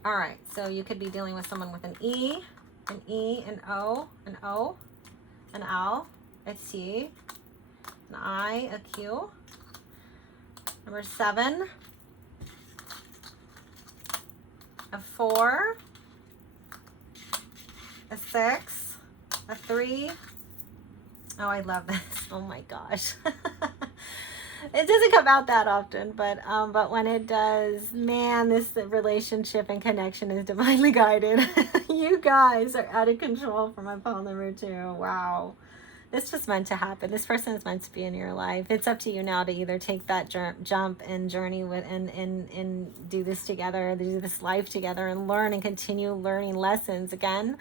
All right, so you could be dealing with someone with an E, an O, an L, a T, an I, a Q. Number 7, a 4, a 6, a 3. Oh, I love this. Oh my gosh. It doesn't come out that often, but when it does, man, this relationship and connection is divinely guided. You guys are out of control for my pile number 2. Wow. This was meant to happen. This person is meant to be in your life. It's up to you now to either take that jump and journey with and do this together, do this life together, and learn and continue learning lessons again,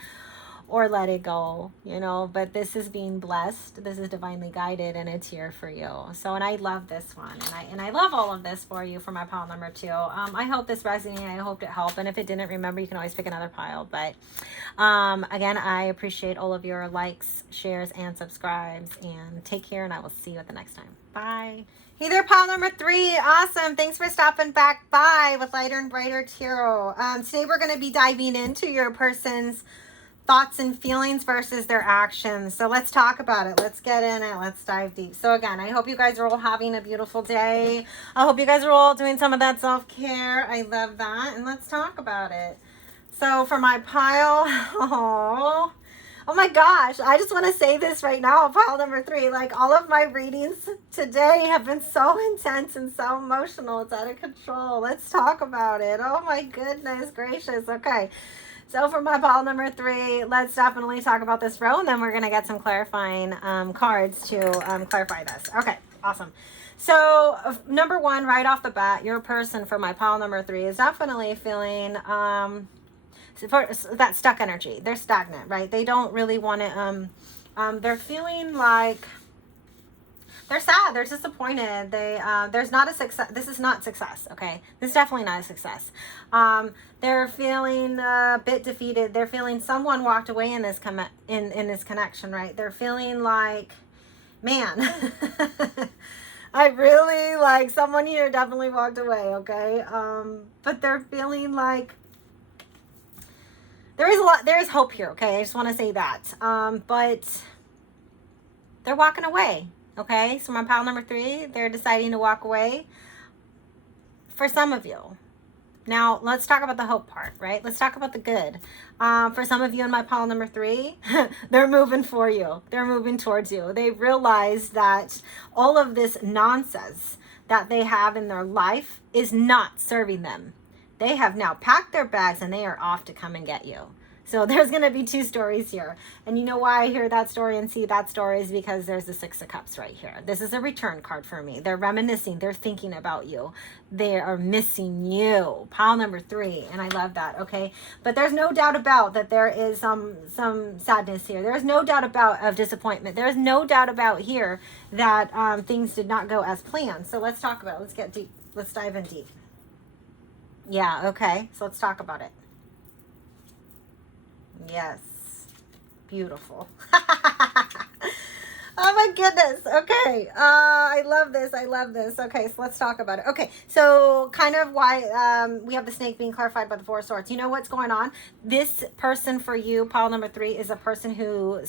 or let it go, you know. But this is being blessed. This is divinely guided, and it's here for you. So, and I love this one, and I love all of this for you for my pile number 2. I hope this resonated. I hope it helped. And if it didn't, remember, you can always pick another pile. But again, I appreciate all of your likes, shares, and subscribes. And take care, and I will see you at the next time. Bye. Hey there, pile number 3. Awesome. Thanks for stopping back by with Lighter and Brighter Tarot. Today we're going to be diving into your person's thoughts and feelings versus their actions. So let's talk about it. Let's get in it. Let's dive deep. So again, I hope you guys are all having a beautiful day. I hope you guys are all doing some of that self-care. I love that. And let's talk about it. So for my pile, oh my gosh, I just want to say this right now, pile number 3, like all of my readings today have been so intense and so emotional. It's out of control. Let's talk about it. Oh my goodness gracious. Okay. So for my pile number 3, let's definitely talk about this row, and then we're going to get some clarifying cards to clarify this. Okay, awesome. So number 1, right off the bat, your person for my pile number 3 is definitely feeling that stuck energy. They're stagnant, right? They don't really want to, they're feeling like they're sad. They're disappointed. There's not a success. This is not success. Okay. This is definitely not a success. They're feeling a bit defeated. They're feeling someone walked away in this in this connection, right? They're feeling like, man, I really like someone here definitely walked away. Okay. But they're feeling like there is hope here. Okay. I just want to say that. But they're walking away. Okay, so my pile number 3, they're deciding to walk away for some of you. Now, let's talk about the hope part, right? Let's talk about the good. For some of you in my pile number 3, they're moving for you. They're moving towards you. They realize that all of this nonsense that they have in their life is not serving them. They have now packed their bags and they are off to come and get you. So there's going to be 2 stories here. And you know why I hear that story and see that story is because there's the 6 of Cups right here. This is a return card for me. They're reminiscing. They're thinking about you. They are missing you. Pile number 3. And I love that. Okay. But there's no doubt about that there is some sadness here. There's no doubt about of disappointment. There's no doubt about here that things did not go as planned. So let's talk about it. Let's get deep. Let's dive in deep. Yeah. Okay. So let's talk about it. Yes. Beautiful. Oh my goodness. Okay. I love this. I love this. Okay. So let's talk about it. Okay. So kind of why we have the snake being clarified by the 4 of Swords. You know what's going on? This person for you, pile number 3, is a person who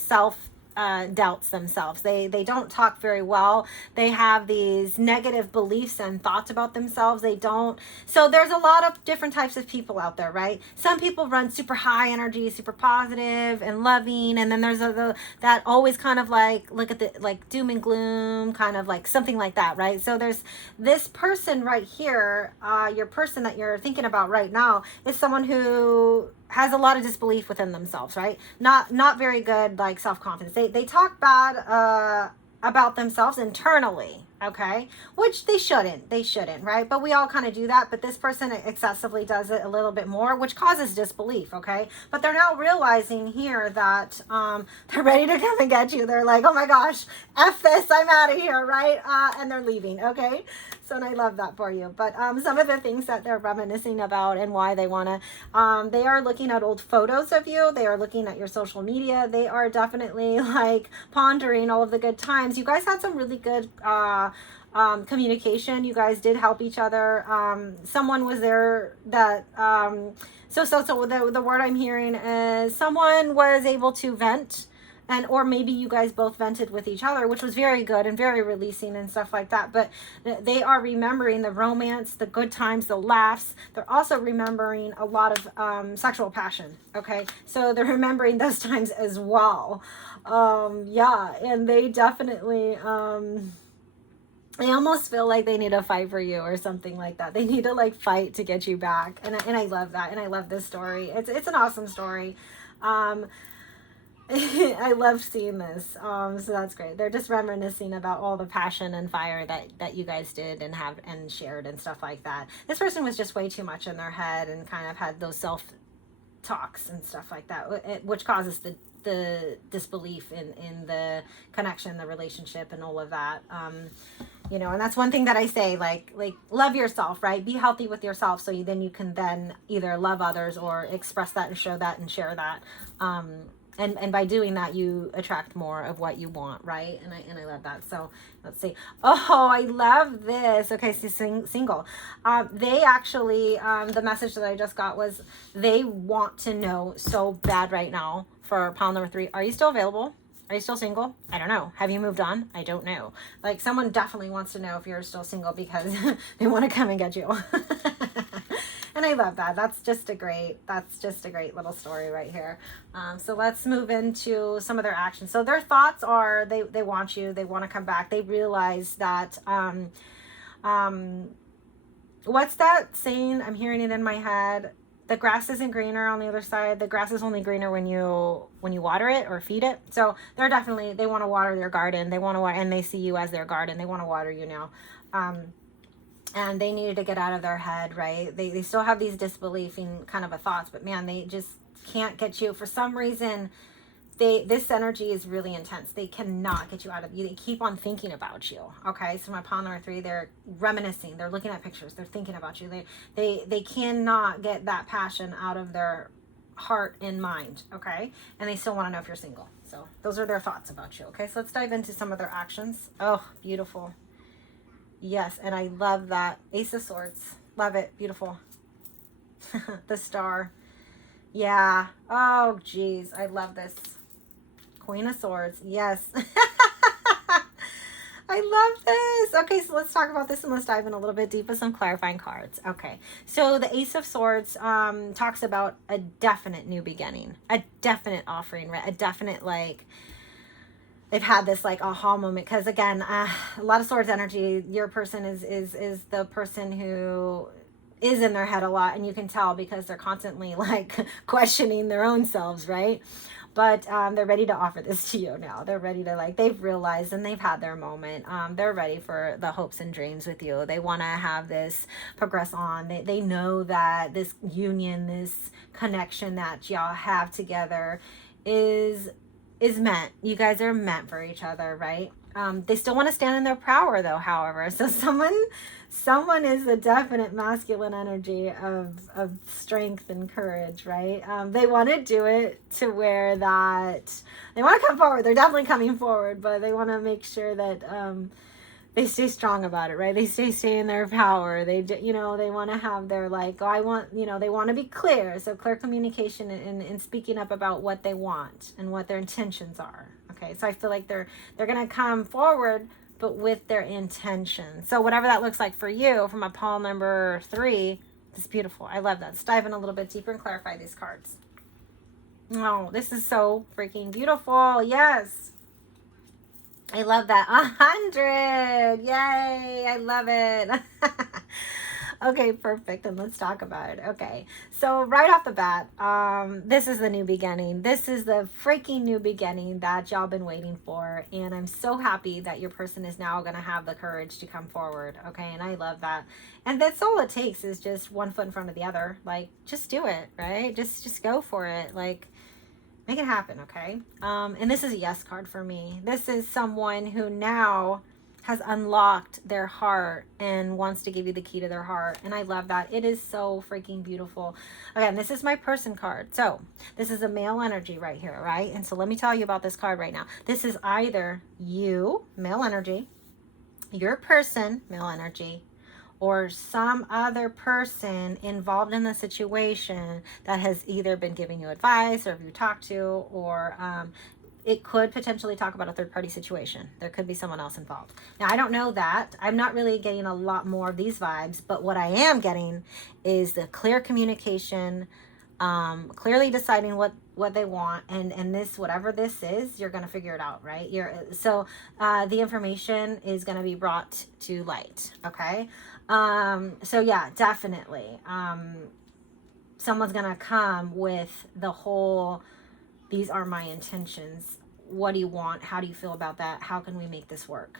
doubts themselves. They don't talk very well. They have these negative beliefs and thoughts about themselves. So there's a lot of different types of people out there, right? Some people run super high energy, super positive and loving, and then there's that always kind of like look at the like doom and gloom, kind of like something like that, right? So there's this person right here, your person that you're thinking about right now is someone who has a lot of disbelief within themselves, right? Not very good, like self-confidence. They talk bad about themselves internally, okay? Which they shouldn't, right? But we all kind of do that, but this person excessively does it a little bit more, which causes disbelief, okay? But they're now realizing here that they're ready to come and get you. They're like, oh my gosh, F this, I'm out of here, right? And they're leaving, okay? So, and I love that for you. But some of the things that they're reminiscing about and why they want to, they are looking at old photos of you. They are looking at your social media. They are definitely like pondering all of the good times. You guys had some really good communication. You guys did help each other. Someone was there that, so the word I'm hearing is someone was able to vent. Or maybe you guys both vented with each other, which was very good and very releasing and stuff like that. But they are remembering the romance, the good times, the laughs. They're also remembering a lot of sexual passion. Okay, so they're remembering those times as well. Yeah, and they definitely they almost feel like they need to fight for you or something like that. They need to like fight to get you back. And I love that. And I love this story. It's an awesome story. I love seeing this. So that's great. They're just reminiscing about all the passion and fire that you guys did and have and shared and stuff like that. This person was just way too much in their head and kind of had those self talks and stuff like that, which causes the disbelief in the connection, the relationship, and all of that. You know, and that's one thing that I say, like love yourself, right? Be healthy with yourself, so then you can then either love others or express that and show that and share that. And by doing that, you attract more of what you want, right? And I love that. So let's see. Oh, I love this. Okay, so single. They actually, the message that I just got was they want to know so bad right now for pile number 3. Are you still available? Are you still single? I don't know. Have you moved on? I don't know. Like, someone definitely wants to know if you're still single because they want to come and get you. And I love that. That's just a great little story right here. So let's move into some of their actions. So their thoughts are they want you. They want to come back. They realize that, what's that saying? I'm hearing it in my head. The grass isn't greener on the other side. The grass is only greener when you water it or feed it. So they want to water their garden. They want to water, and they see you as their garden. They want to water you now. And they needed to get out of their head, right? They still have these disbelieving kind of a thoughts, but man, they just can't get you. For some reason, this energy is really intense. They cannot get you out of you. They keep on thinking about you. Okay, so my pawn number 3, they're reminiscing. They're looking at pictures. They're thinking about you. They cannot get that passion out of their heart and mind. Okay, and they still want to know if you're single. So those are their thoughts about you. Okay, so let's dive into some of their actions. Oh, beautiful. Yes, and I love that. Ace of Swords. Love it. Beautiful. The Star. Yeah. Oh, geez. I love this. Queen of Swords. Yes. I love this. Okay, so let's talk about this and let's dive in a little bit deep with some clarifying cards. Okay, so the Ace of Swords talks about a definite new beginning, a definite offering, right? A definite, like, they've had this like aha moment, because again, a lot of Swords energy, your person is the person who is in their head a lot, and you can tell because they're constantly like questioning their own selves, right? But they're ready to offer this to you now. They're ready to, like, they've realized and they've had their moment. They're ready for the hopes and dreams with you. They want to have this progress on. They know that this union, this connection that y'all have together is meant. You guys are meant for each other, right? They still want to stand in their power, though, however. So someone is a definite masculine energy of strength and courage, right? They want to do it to where that they want to come forward. They're definitely coming forward, but they want to make sure that they stay strong about it, right? They stay in their power. They want to have their, like, they want to be clear. So clear communication and speaking up about what they want and what their intentions are. Okay, so I feel like they're going to come forward, but with their intention. So whatever that looks like for you, from a pile number 3, it's beautiful. I love that. Let's dive in a little bit deeper and clarify these cards. Oh, this is so freaking beautiful. Yes. I love that. 100. Yay. I love it. Okay, perfect. And let's talk about it. Okay. So right off the bat, this is the new beginning. This is the freaking new beginning that y'all been waiting for. And I'm so happy that your person is now going to have the courage to come forward. Okay. And I love that. And that's all it takes is just one foot in front of the other. Like, just do it, right? Just go for it. Like, make it happen. Okay. And this is a yes card for me. This is someone who now has unlocked their heart and wants to give you the key to their heart. And I love that. It is so freaking beautiful. Again, this is my person card. So this is a male energy right here, right? And so let me tell you about this card right now. This is either you, male energy, your person, male energy, or some other person involved in the situation that has either been giving you advice or if you talk to, or it could potentially talk about a third-party situation. There could be someone else involved. Now, I don't know that. I'm not really getting a lot more of these vibes, but what I am getting is the clear communication, clearly deciding what they want, and this, whatever this is, you're going to figure it out, right? So the information is going to be brought to light, okay? So yeah, definitely. Someone's going to come with the whole These are my intentions. What do you want? How do you feel about that? How can we make this work?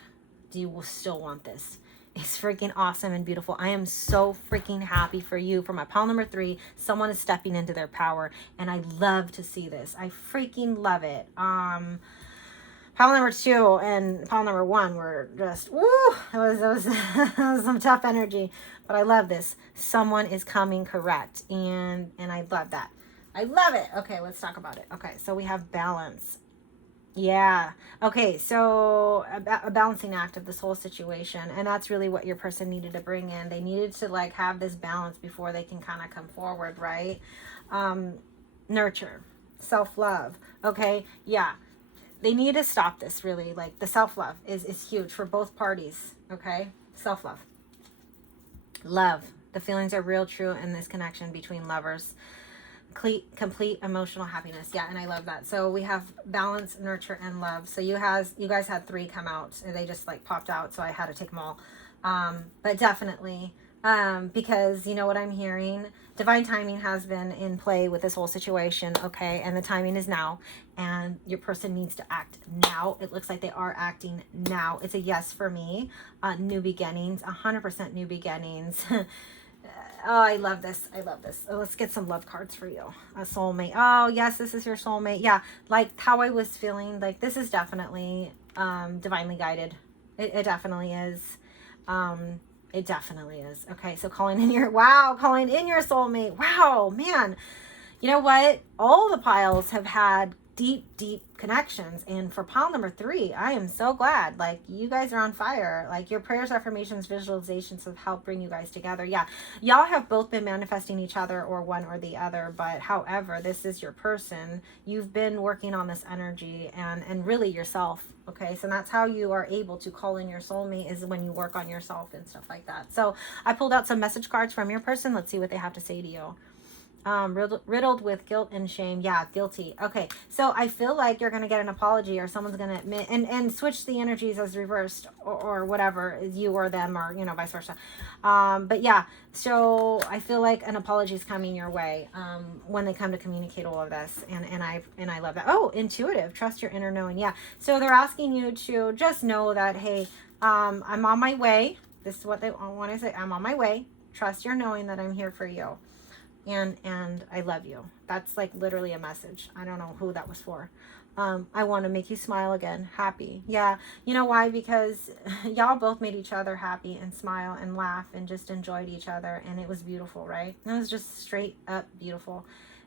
Do you still want this? It's freaking awesome and beautiful. I am so freaking happy for you. For my pile number 3, someone is stepping into their power, and I love to see this. I freaking love it. Pile number 2 and pile number 1 were just, woo, it was some tough energy, but I love this. Someone is coming correct, and I love that. I love it. Okay, let's talk about it. Okay, so we have balance. Yeah. Okay, so a balancing act of this whole situation, and that's really what your person needed to bring in. They needed to like have this balance before they can kind of come forward, right? Nurture, self-love. Okay, yeah. They need to stop this, really. Like, the self-love is huge for both parties, okay? Self-love. Love. The feelings are real, true in this connection between lovers. Complete emotional happiness. Yeah, and I love that. So we have balance, nurture, and love. So you guys had 3 come out. And they just, like, popped out, so I had to take them all. But definitely, because you know what I'm hearing? Divine timing has been in play with this whole situation, okay? And the timing is now, and your person needs to act now. It looks like they are acting now. It's a yes for me. New beginnings, 100% new beginnings. Oh, I love this. I love this. Oh, let's get some love cards for you. A soulmate. Oh, yes, this is your soulmate. Yeah, like how I was feeling. Like, this is definitely divinely guided. It definitely is. It definitely is. Okay, so calling in your soulmate. Wow, man. You know what? All the piles have had deep connections, and for pile number 3, I am so glad. Like, you guys are on fire. Like, your prayers, affirmations, visualizations have helped bring you guys together. Yeah, y'all have both been manifesting each other, or one or the other, but however, this is your person. You've been working on this energy and really yourself. Okay, so that's how you are able to call in your soulmate, is when you work on yourself and stuff like that. So I pulled out some message cards from your person. Let's see what they have to say to you. Riddled with guilt and shame. Yeah, guilty. Okay, so I feel like you're going to get an apology, or someone's going to admit, and switch the energies as reversed, or whatever, you or them, or, you know, vice versa. But yeah, so I feel like an apology is coming your way when they come to communicate all of this, and I love that. Oh, intuitive. Trust your inner knowing. Yeah, so they're asking you to just know that, hey, I'm on my way. This is what they want to say. I'm on my way. Trust your knowing that I'm here for you. And I love you. That's like literally a message. I don't know who that was for. I want to make you smile again. Happy. Yeah. You know why? Because y'all both made each other happy and smile and laugh and just enjoyed each other. And it was beautiful, right? It was just straight up beautiful.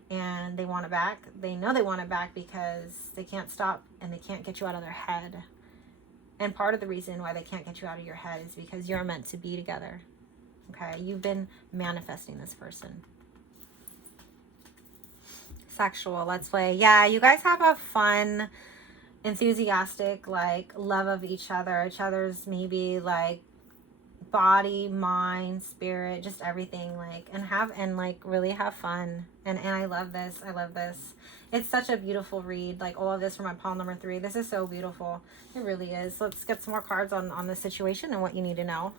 And they want it back. They know they want it back because they can't stop and they can't get you out of their head. And part of the reason why they can't get you out of your head is because you're meant to be together. Okay? You've been manifesting this person. Sexual, let's play. Yeah, you guys have a fun, enthusiastic, like, love of each other's maybe like body, mind, spirit, just everything, like, and like really have fun. And I love this. I love this. It's such a beautiful read. Like, all of this from my pile number 3. This is so beautiful. It really is. Let's get some more cards on the situation and what you need to know.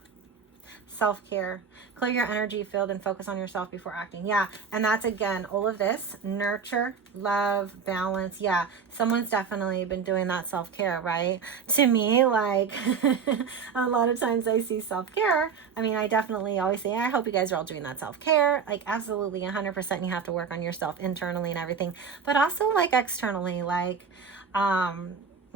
Self-care. Clear your energy field and focus on yourself before acting. Yeah, and that's, again, all of this. Nurture, love, balance. Yeah, someone's definitely been doing that self-care, right? To me, like, a lot of times I see self-care. I mean, I definitely always say, I hope you guys are all doing that self-care. Like, absolutely, 100% you have to work on yourself internally and everything. But also, like, externally, like,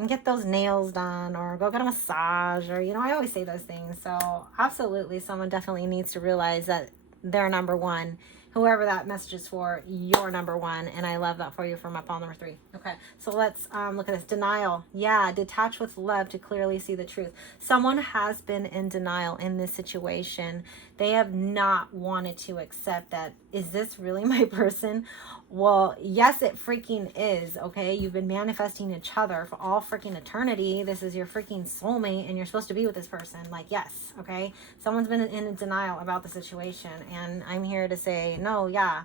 and get those nails done, or go get a massage, or, you know, I always say those things. So absolutely, someone definitely needs to realize that they're number one. Whoever that message is for, you're number one. And I love that for you for my pile number 3. Okay, so let's look at this. Denial. Yeah, detach with love to clearly see the truth. Someone has been in denial in this situation. They have not wanted to accept that, is this really my person? Well, yes, it freaking is, okay? You've been manifesting each other for all freaking eternity. This is your freaking soulmate, and you're supposed to be with this person. Like, yes, okay? Someone's been in denial about the situation, and I'm here to say, no, yeah.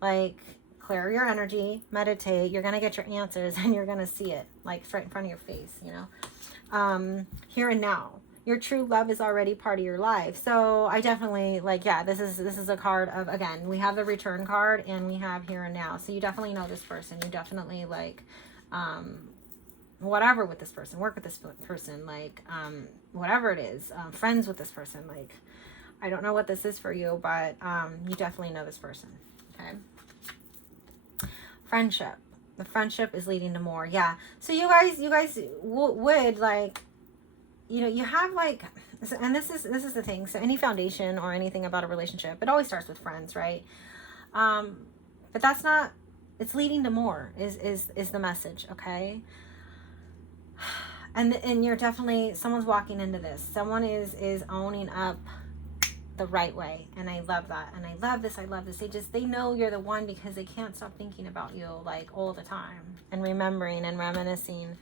Like, clear your energy, meditate. You're going to get your answers, and you're going to see it, like, right in front of your face, you know? Here and now. Your true love is already part of your life. So I definitely like, yeah, this is a card of, again, we have the return card and we have here and now. So you definitely know this person. You definitely like, whatever with this person, work with this person, like, whatever it is, friends with this person. Like, I don't know what this is for you, but, you definitely know this person. Okay. Friendship. The friendship is leading to more. Yeah. So you guys would like, you know, you have like, and this is the thing. So any foundation or anything about a relationship, it always starts with friends, right? But that's not, it's leading to more is the message. Okay. And you're definitely, someone's walking into this. Someone is owning up the right way. And I love that. And I love this. They know you're the one because they can't stop thinking about you like all the time and remembering and reminiscing.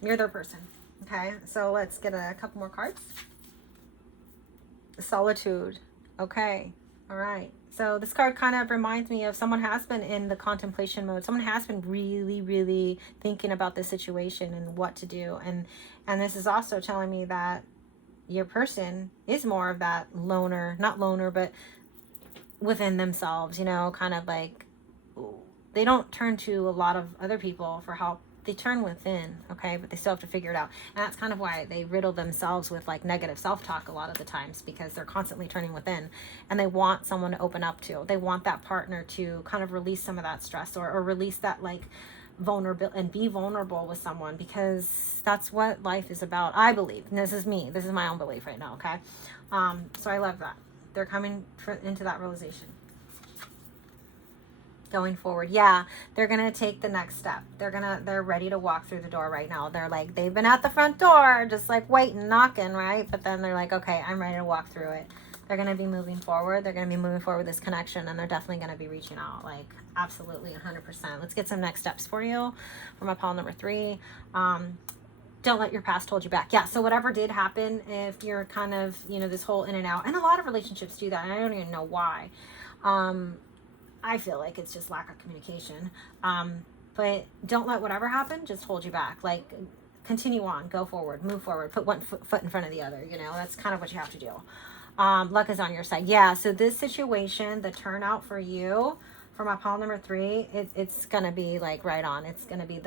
You're their person. Okay, so let's get a couple more cards. Solitude. Okay, all right. So this card kind of reminds me of someone has been in the contemplation mode. Someone has been really, really thinking about this situation and what to do. And this is also telling me that your person is more of that loner, not loner, but within themselves, you know, kind of like they don't turn to a lot of other people for help. They turn within, okay, but they still have to figure it out. And that's kind of why they riddle themselves with like negative self-talk a lot of the times, because they're constantly turning within and they want someone to open up to. They want that partner to kind of release some of that stress or release that like vulnerable and be vulnerable with someone, because that's what life is about, I believe. And this is me. This is my own belief right now, okay? So I love that. They're coming into that realization. Going forward, yeah, they're gonna take the next step. They're ready to walk through the door right now. They're like, they've been at the front door just like waiting, knocking, right? But then they're like, okay, I'm ready to walk through it. They're gonna be moving forward. They're gonna be moving forward with this connection, and they're definitely gonna be reaching out, like absolutely 100%. Let's get some next steps for you for my pile number 3. Don't let your past hold you back. Yeah, so whatever did happen, if you're kind of, you know, this whole in and out, and a lot of relationships do that, and I don't even know why. I feel like it's just lack of communication. But don't let whatever happen just hold you back. Like, continue on, go forward, move forward, put one foot in front of the other. You know, that's kind of what you have to do. Luck is on your side. Yeah, so this situation, the turnout for you, for my pile number 3, it's going to be like right on. It's going to be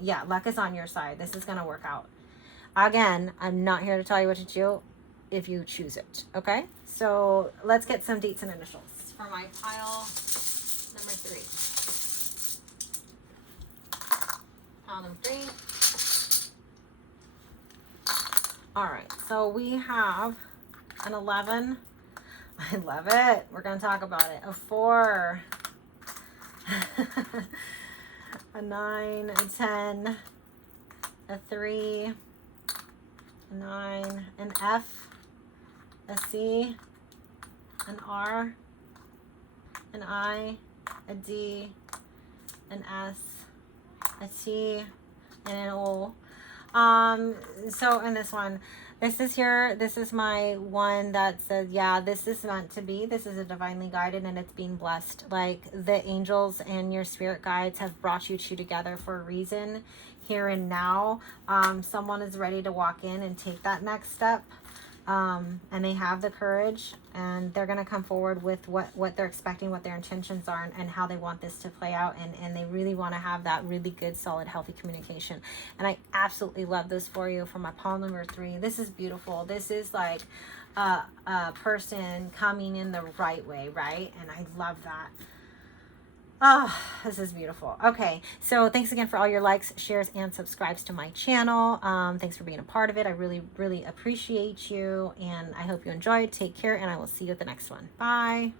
yeah, luck is on your side. This is going to work out. Again, I'm not here to tell you what to do if you choose it. Okay, so let's get some dates and initials for my pile number 3. Pile number 3. All right, so we have an 11. I love it. We're going to talk about it. A 4. A 9. A 10. A 3. A 9. An F. A C. An R. An I, a D, an S, a T, and an O. So in this one, this is my one that says, yeah, this is meant to be. This is a divinely guided, and it's being blessed. Like, the angels and your spirit guides have brought you two together for a reason, here and now. Someone is ready to walk in and take that next step. And they have the courage, and they're going to come forward with what they're expecting, what their intentions are, and how they want this to play out. And they really want to have that really good, solid, healthy communication. And I absolutely love this for you for my pile number 3. This is beautiful. This is like a person coming in the right way, right? And I love that. Oh, this is beautiful. Okay, so thanks again for all your likes, shares, and subscribes to my channel. Thanks for being a part of it. I really, really appreciate you, and I hope you enjoyed. Take care, and I will see you at the next one. Bye.